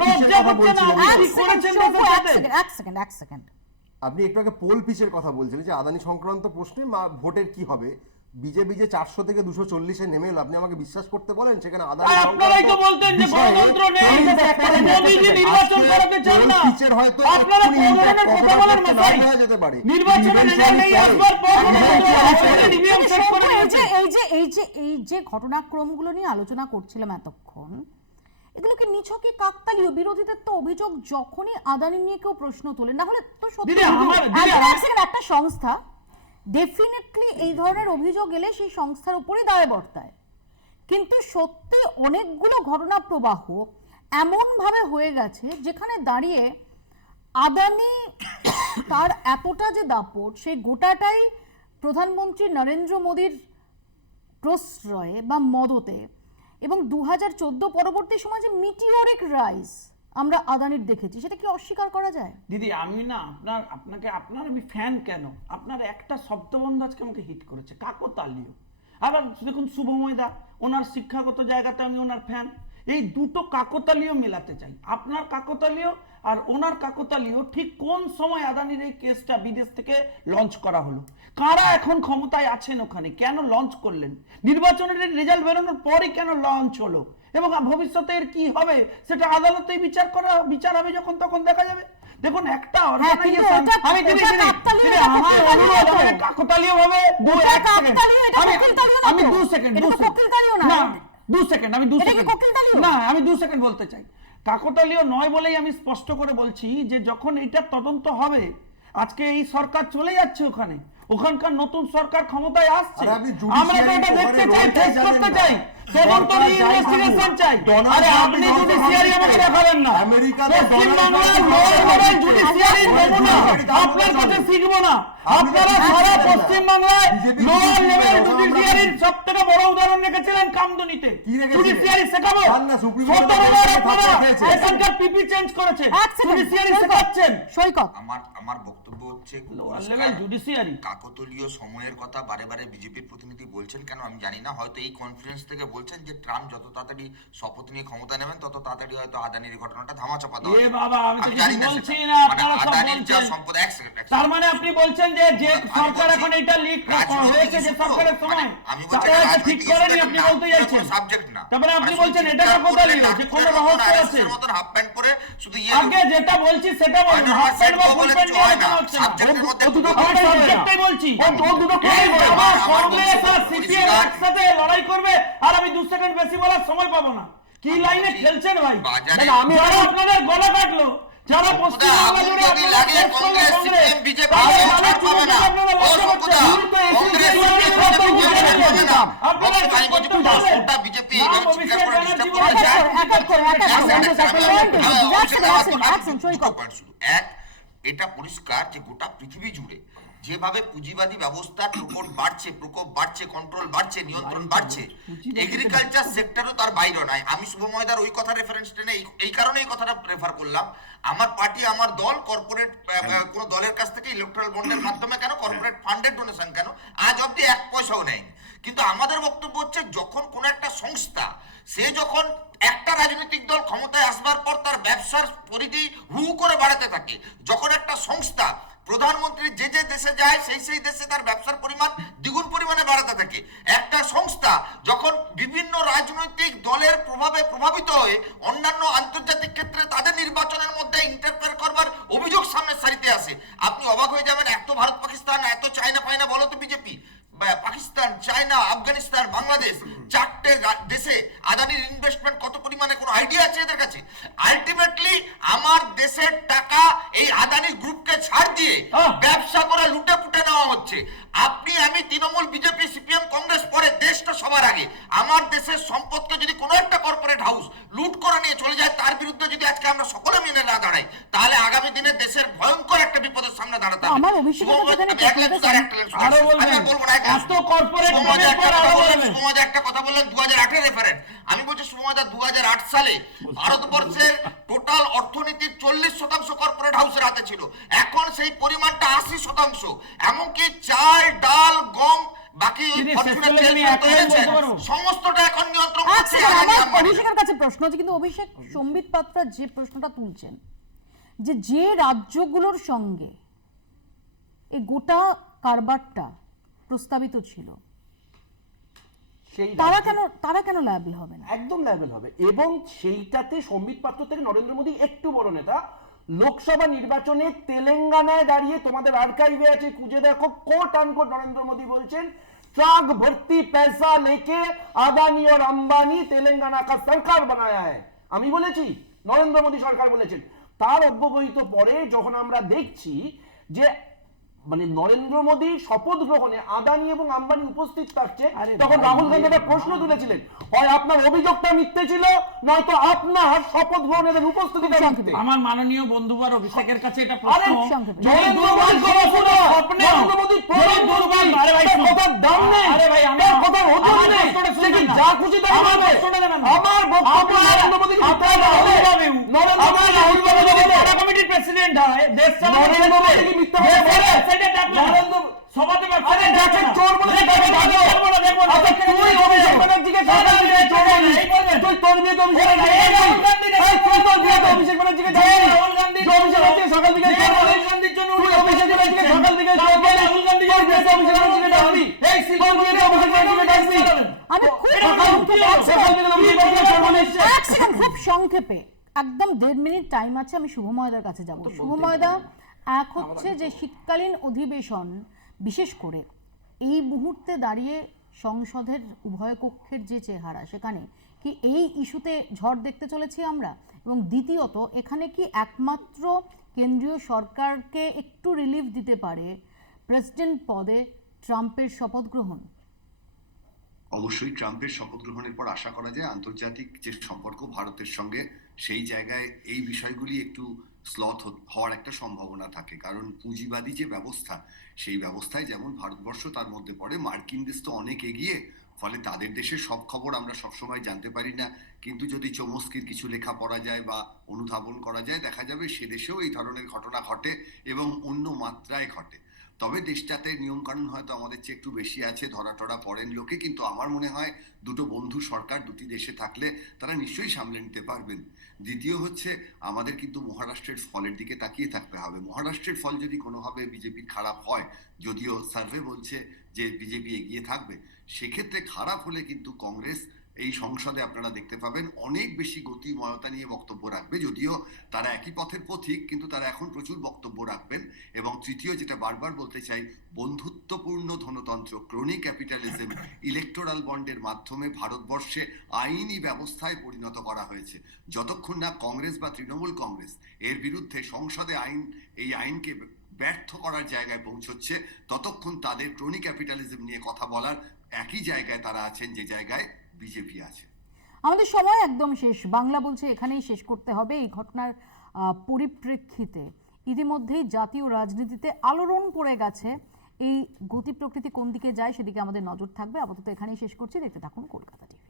লজ্জা করছে না কি করেছেন এক সেকেন্ড আপনি একটু আগে পোল পিচের কথা বলছিলেন যে আদানি সংক্রান্ত প্রশ্নে ভোটের কি হবে বিজেপি যে 400 থেকে 240 নেমে এলো আপনি আমাকে বিশ্বাস করতে বলেন সেখানে আদানি আপনারাই তো বলতেন যে গণতন্ত্র নেই মোদিজি নির্বাচন করাতে চান না আপনারা কোন ধরনের কথা বলেন মশাই যেতে পারে নির্বাচনের রেজাল্ট নেই আসবার পর ইভিএম চেক করে এই যে ঘটনাক্রমগুলো নিয়ে আলোচনা করছিলাম এতক্ষণ, এগুলোকে নিছকই কাকতালীয়। বিরোধীদের তো অভিযোগ যখনই আদানি নিয়ে কেউ প্রশ্ন তোলে, না হলে তো সত্যি একটা সংস্থা ডেফিনেটলি এই ধরনের অভিযোগ এলে সেই সংস্থার উপরই দায় বর্তায়। কিন্তু সত্যি অনেকগুলো ঘটনা প্রবাহ এমন ভাবে হয়ে গেছে যেখানে দাঁড়িয়ে আদানি তার এতটা যে দাপট সেই গোটাটাই প্রধানমন্ত্রী নরেন্দ্র মোদীর প্রশ্রয়ে বা মদতে, এবং 2014 পরবর্তী সময় যে মিটিওরিক রাইজ আমরা আদানির দেখেছি, সেটা কি অস্বীকার করা যায়? দিদি আমি না আপনার আমি ফ্যান কেন, আপনার একটা শব্দবন্ধ আজকে আমাকে হিট করেছে, কাকতালীয়। আবার দেখুন শুভময় দা, ওনার শিক্ষাগত জায়গাতে আমি ওনার ফ্যান, এই দুটো কাকতালীয় মেলাতে চাই। আপনার কাকতালীয় আর ওনার কাকতালীয় ঠিক কোন সময় আদানির এই কেসটা বিদেশ থেকে লঞ্চ করা হলো, কারা এখন ক্ষমতায় আছেন ওখানে, কেন লঞ্চ করলেন, নির্বাচনের রেজাল্ট বেরোনোর পরই কেন লঞ্চ হলো, এবং ভবিষ্যতে এর কি হবে সেটা আদালতেই বিচার হবে যখন তখন দেখা যাবে। দেখুন একটা অর্গানাইজেশন আমি আমার অনুরোধ আমাকে কাকতালীয় ভাবে আমি 2 সেকেন্ড আমি 2 সেকেন্ড বলতে চাই। কাকতালীয় নয় বলেই আমি স্পষ্ট করে বলছি যে যখন এটা তদন্ত হবে, আজকে এই সরকার চলে যাচ্ছে ওখানে, ওখানকার নতুন সরকার ক্ষমতায় আসছে, আমরা তো এটা দেখতে চাই, ফেস করতে চাই, তদন্ত ইনভেস্টিগেশন চাই। আরে আপনি জুডিশিয়ারি আমাকে দেখাবেন না, পশ্চিমবাংলার লোয়ার লেভেল জুডিশিয়ারি নমুনা আপনার কাছে শিখবো না। আপনারা সারা পশ্চিমবাংলায় লোয়ার লেভেল জুডিশিয়ারির সবথেকে বড় উদাহরণ রেখেছিলেন কামদুনিতে, জুডিশিয়ারি শেখাবো 17বার আপনারা এখানকার পিপি চেঞ্জ করেছে, জুডিশিয়ারি শেখাচ্ছেন সৈকত। আমার বক্তব্য হচ্ছে লোয়ার লেভেল জুডিশিয়ারি কাকতালীয় সময়ের কথা বারে বারে বিজেপির প্রতিনিধি বলছেন কেন আমি জানি না, হয়তো এই কনফারেন্স থেকে বলছেন যে ট্রাম্প যত তাড়াতাড়ি শপথ নিয়ে ক্ষমতা নেবেন তত তাড়াতাড়ি হয়তো আদানির ঘটনাটা ধামাচাপা দেওয়া হবে। বাবা আমি তো জানি না বলছি সেটা। না, মানে আপনারা সব আদানির যা বলছেন। সম্পদ এক সেকেন্ড তার মানে আপনি বলছেন যে সরকার এখন এটা লিক হয়েছে যে সরকারের সময় আমি বলছি তারা এটা ঠিক করেনি, আপনি বলতে যাচ্ছেন সাবজেক্ট না। তারপরে আপনি বলছেন এটা কাকতালীয়, যে কোনো রহস্য আছে। মতন হাফ প্যান্ট পরে শুধু আগে যেটা বলছি সেটা বলুন, হাফ প্যান্ট বা ফুল প্যান্ট নিয়ে আলোচনা হচ্ছে না। সাবজেক্টের মধ্যে আমি সাবজেক্টটাই বলছি, কংগ্রেস আর সিপিএম একসাথে লড়াই করবে আর আমি 2 সেকেন্ড বেশি বলার সময় পাবো না। কি লাইনে খেলছেন ভাই? আমি আপনাদের গলা কাটলো, যারা পশ্চিমবাংলা জুড়ে লাগে কংগ্রেস সিপিএম বিজেপি ছাড় পাবে না। ও সঙ্কুদা কংগ্রেস ওটা বিজেপি এটা পরিষ্কার যে গোটা পৃথিবী জুড়ে যেভাবে পুঁজিবাদী ব্যবস্থার প্রকোপ বাড়ছে, কন্ট্রোল বাড়ছে, নিয়ন্ত্রণ বাড়ছে, এগ্রিকালচার সেক্টরও তার বাইরে নয়। আমি শুভময়দার ওই কথা রেফারেন্স টেনে এই কারণে এই কথাটা রেফার করলাম। আমার পার্টি, আমার দল কর্পোরেট কোন দলের কাছ থেকে ইলেকট্রাল বন্ডের মাধ্যমে কেন, কর্পোরেট ফান্ডের ডোনেশন কেন, আজ অব্দি 1 পয়সাও নেয়নি। কিন্তু আমাদের বক্তব্য হচ্ছে যখন কোন একটা সংস্থা, সে যখন একটা রাজনৈতিক দল ক্ষমতায় আসবার পর তার ব্যবসার পরিধি হু করে বাড়াতে থাকে, যখন একটা সংস্থা প্রধানমন্ত্রী যে দেশে যায় সেই দেশে তার ব্যবসার পরিমাণ দ্বিগুণ পরিমাণে বাড়াতে থাকে, একটা সংস্থা যখন বিভিন্ন রাজনৈতিক দলের প্রভাবে প্রভাবিত হয়ে অন্যান্য আন্তর্জাতিক ক্ষেত্রে তাদের নির্বাচনের মধ্যে ইন্টারফেয়ার করবার অভিযোগ সামনে সারিতে আসে, আপনি অবাক হয়ে যাবেন। এত ভারত পাকিস্তান, এত চায়না ফাইনা বলো তো বিজেপি, পাকিস্তান, চায়না, আফগানিস্তান, বাংলাদেশ, 4টে দেশে আদানির ইনভেস্টমেন্ট কত পরিমাণে কোনো আইডিয়া আছে এদের কাছে? আলটিমেটলি আমার দেশের টাকা এই আদানি গ্রুপকে ছাড় দিয়ে ব্যবসা করে লুটে পুটে নেওয়া হচ্ছে। আপনি আমি তৃণমূল, বিজেপি, সিপিএম, কংগ্রেস পরে, দেশটা সবার আগে। আমার দেশের সম্পদকে যদি কোনো একটা কর্পোরেট হাউস লুট করে নিয়ে চলে যায়, তার বিরুদ্ধে যদি আজকে আমরা সকলে মিলে না দাঁড়াই, তাহলে আগামী দিনে দেশের ভয়ঙ্কর একটা বিপদের সামনে দাঁড়াতে হবে। আমার অভিষেকের কাছে এখানে আমি এক লাইন শুধু আরেকটা লাইন শুধু- আরো আমি বলবেন। আর বলবো না, এত corporate শুভময় দা একটা ব্যাপার কথা আরো বললেন, বলবেন। শুভময় দা একটা কথা বললেন 2008 রেফারেন্স। আমি বলছি শুভময় দা 2008 সালে ভারতবর্ষের টোটাল অর্থনীতির 40% কর্পোরেট হাউসের হাতে ছিল, এখন সেই পরিমাণটা 80%। এমনকি চাল, ডাল, গম, বাকি ওই দিদি, ফরচুনের শেষ করলে তেল আমি ফেরত একটা লাইন এনেছেন, বলতে পারবো? সমস্তটা এখন নিয়ন্ত্রণ এক করছে সেকেন্ড, আদানি আমার আম্বানি। অভিষেকের কাছে প্রশ্ন আছে, কিন্তু অভিষেক সম্বিত পাত্রা যে প্রশ্নটা তুলছেন, যে রাজ্যগুলোর সঙ্গে এই গোটা কারবারটা প্রস্তাবিত ছিল, সেই তারা কেন লায়াবল হবে না? একদম লেভেল হবে, এবং সেইটাতে সম্বিত পাত্র থেকে নরেন্দ্র মোদী একটু বড় নেতা। লোকসভা নির্বাচনে তেলেঙ্গানায় দাঁড়িয়ে, তোমাদের আর্কাইভে আছে, খুঁজে দেখো, কোট আনকোট নরেন্দ্র মোদী বলছেন ट्रक भर्ती पैसा लेके আদানি और अंबानी तेलंगाना का सरकार बनाया है। আমি বলেছি, নরেন্দ্র মোদী সরকার বলেছেন। তার অব্যবহিত পরে যখন আমরা দেখছি যে মানে নরেন্দ্র মোদী শপথ গ্রহণে আদানি এবং আম্বানি উপস্থিত থাকছে, তখন রাহুল গান্ধী একটা প্রশ্ন তুলেছিলেন, হয় আপনার অভিযোগটা মিথ্যে ছিল, নয়তো আপনার শপথ গ্রহণের উপস্থিতিটা মিথ্যে। আমার মাননীয় বন্ধুবার অভিষেকের কাছে এটা আরে প্রশ্ন, সংক্ষেপে। নরেন্দ্র মোদীর কথা শোনো, নরেন্দ্র মোদীর প্রধানমন্ত্রী, আরে ভাই, তার কথার দাম নেই, আরে ভাই, তার কথার ওজন আমার নেই, প্রশ্নটা সে কি শুনবেন না। যা খুশি তাই আমার বলবে। প্রশ্নটা দেবেন না। আমার বক্তব্য নরেন্দ্র মোদীকে মিথ্যা কথা বলে, নরেন্দ্র মোদী রাহুল গান্ধী বলে, বড় কমিটির প্রেসিডেন্ট হয়, দেশ নরেন্দ্র মোদী কি মিথ্যা কথা বলে? নরেন্দ্র সভাতে আরে যাকে চোর বলে তাকে ডাকো। আচ্ছা, তুই অভিষেক ব্যানার্জিকে সরকার থেকে চোর বলিস, তুই তোর বিয়েতে অভিষেক ব্যানার্জিকে এই তুই তোর বিয়েতে অভিষেক ব্যানার্জিকে ডাকবি? তুই অভিষেক ব্যানার্জিকে সকাল থেকে চোর বলিস, তুই অভিষেক ব্যানার্জিকে সকাল থেকে চোর বলিস, তোর বিয়েতে অভিষেক ব্যানার্জিকে ডাকবি? তোর বিয়েতে অভিষেক ব্যানার্জিকে ডাকবি? আমি খুব সকাল থেকে অভিষেক ব্যানার্জিকে চোর বলিস। এক সেকেন্ড, খুব সংক্ষেপে, একদম 1.5 মিনিট টাইম আছে, আমি শুভময়দার কাছে যাব। শুভময়দা, এক হচ্ছে যে শীতকালীন অধিবেশন, বিশেষ করে এই মুহূর্তে দাঁড়িয়ে সংসদের উভয় কক্ষের যে চেহারা, সেখানে কি এই ইস্যুতে ঝড় দেখতে চলেছি আমরা? এবং দ্বিতীয়ত, এখানে কি একমাত্র কেন্দ্রীয় সরকারকে একটু রিলিফ দিতে পারে প্রেসিডেন্ট পদে ট্রাম্পের শপথ গ্রহণ? অবশ্যই ট্রাম্পের শপথ গ্রহণের পর আশা করা যায় আন্তর্জাতিক যে সম্পর্ক ভারতের সঙ্গে, সেই জায়গায় এই বিষয়গুলি একটু স্লথ হওয়ার একটা সম্ভাবনা থাকে। কারণ পুঁজিবাদী যে ব্যবস্থা, সেই ব্যবস্থায় যেমন ভারতবর্ষ তার মধ্যে পড়ে, মার্কিন দেশ তো অনেক এগিয়ে, ফলে তাদের দেশের সব খবর আমরা সবসময় জানতে পারি না। কিন্তু যদি চমস্কির কিছু লেখা পড়া যায় বা অনুধাবন করা যায়, দেখা যাবে সে দেশেও এই ধরনের ঘটনা ঘটে এবং অন্য মাত্রায় ঘটে। তবে দেশটাতে নিয়মকানুন হয়তো আমাদের চেয়ে একটু বেশি আছে, ধরা টরা পড়েন লোকে, কিন্তু আমার মনে হয় দুটো বন্ধু সরকার দুটি দেশে থাকলে তারা নিশ্চয়ই সামলে নিতে পারবেন। দ্বিতীয় হচ্ছে, আমাদের কিন্তু মহারাষ্ট্রের ফলের দিকে তাকিয়ে থাকতে হবে। মহারাষ্ট্রের ফল যদি কোনোভাবে বিজেপির খারাপ হয়, যদিও সার্ভে বলছে যে বিজেপি এগিয়ে থাকবে, সেক্ষেত্রে খারাপ হলে কিন্তু কংগ্রেস এই সংসদে আপনারা দেখতে পাবেন অনেক বেশি গতিময়তা নিয়ে বক্তব্য রাখবে। যদিও তারা একই পথের পথিক, কিন্তু তারা এখন প্রচুর বক্তব্য রাখবেন। এবং তৃতীয়, যেটা বারবার বলতে চাই, বন্ধুত্বপূর্ণ ধনতন্ত্র, ক্রোনি ক্যাপিটালিজম, ইলেকটোরাল বন্ডের মাধ্যমে ভারতবর্ষে আইনি ব্যবস্থায় পরিণত করা হয়েছে। যতক্ষণ না কংগ্রেস বা তৃণমূল কংগ্রেস এর বিরুদ্ধে সংসদে এই আইনকে ব্যর্থ করার জায়গায় পৌঁছচ্ছে, ততক্ষণ তাদের ক্রোনি ক্যাপিটালিজম নিয়ে কথা বলার একই জায়গায় তারা আছেন যে জায়গায় বিজেপি আছে। আমাদের সময় একদম শেষ। বাংলা বলছে এখানেই শেষ করতে হবে। এই ঘটনার পরিপ্রেক্ষিতে ইতিমধ্যেই জাতীয় রাজনীতিতে আলোড়ন পড়ে গেছে। এই গতি প্রকৃতি কোন দিকে যায় সেদিকে আমাদের নজর থাকবে। আপাতত এখানেই শেষ করছি। দেখতে থাকুন কলকাতা টিভি।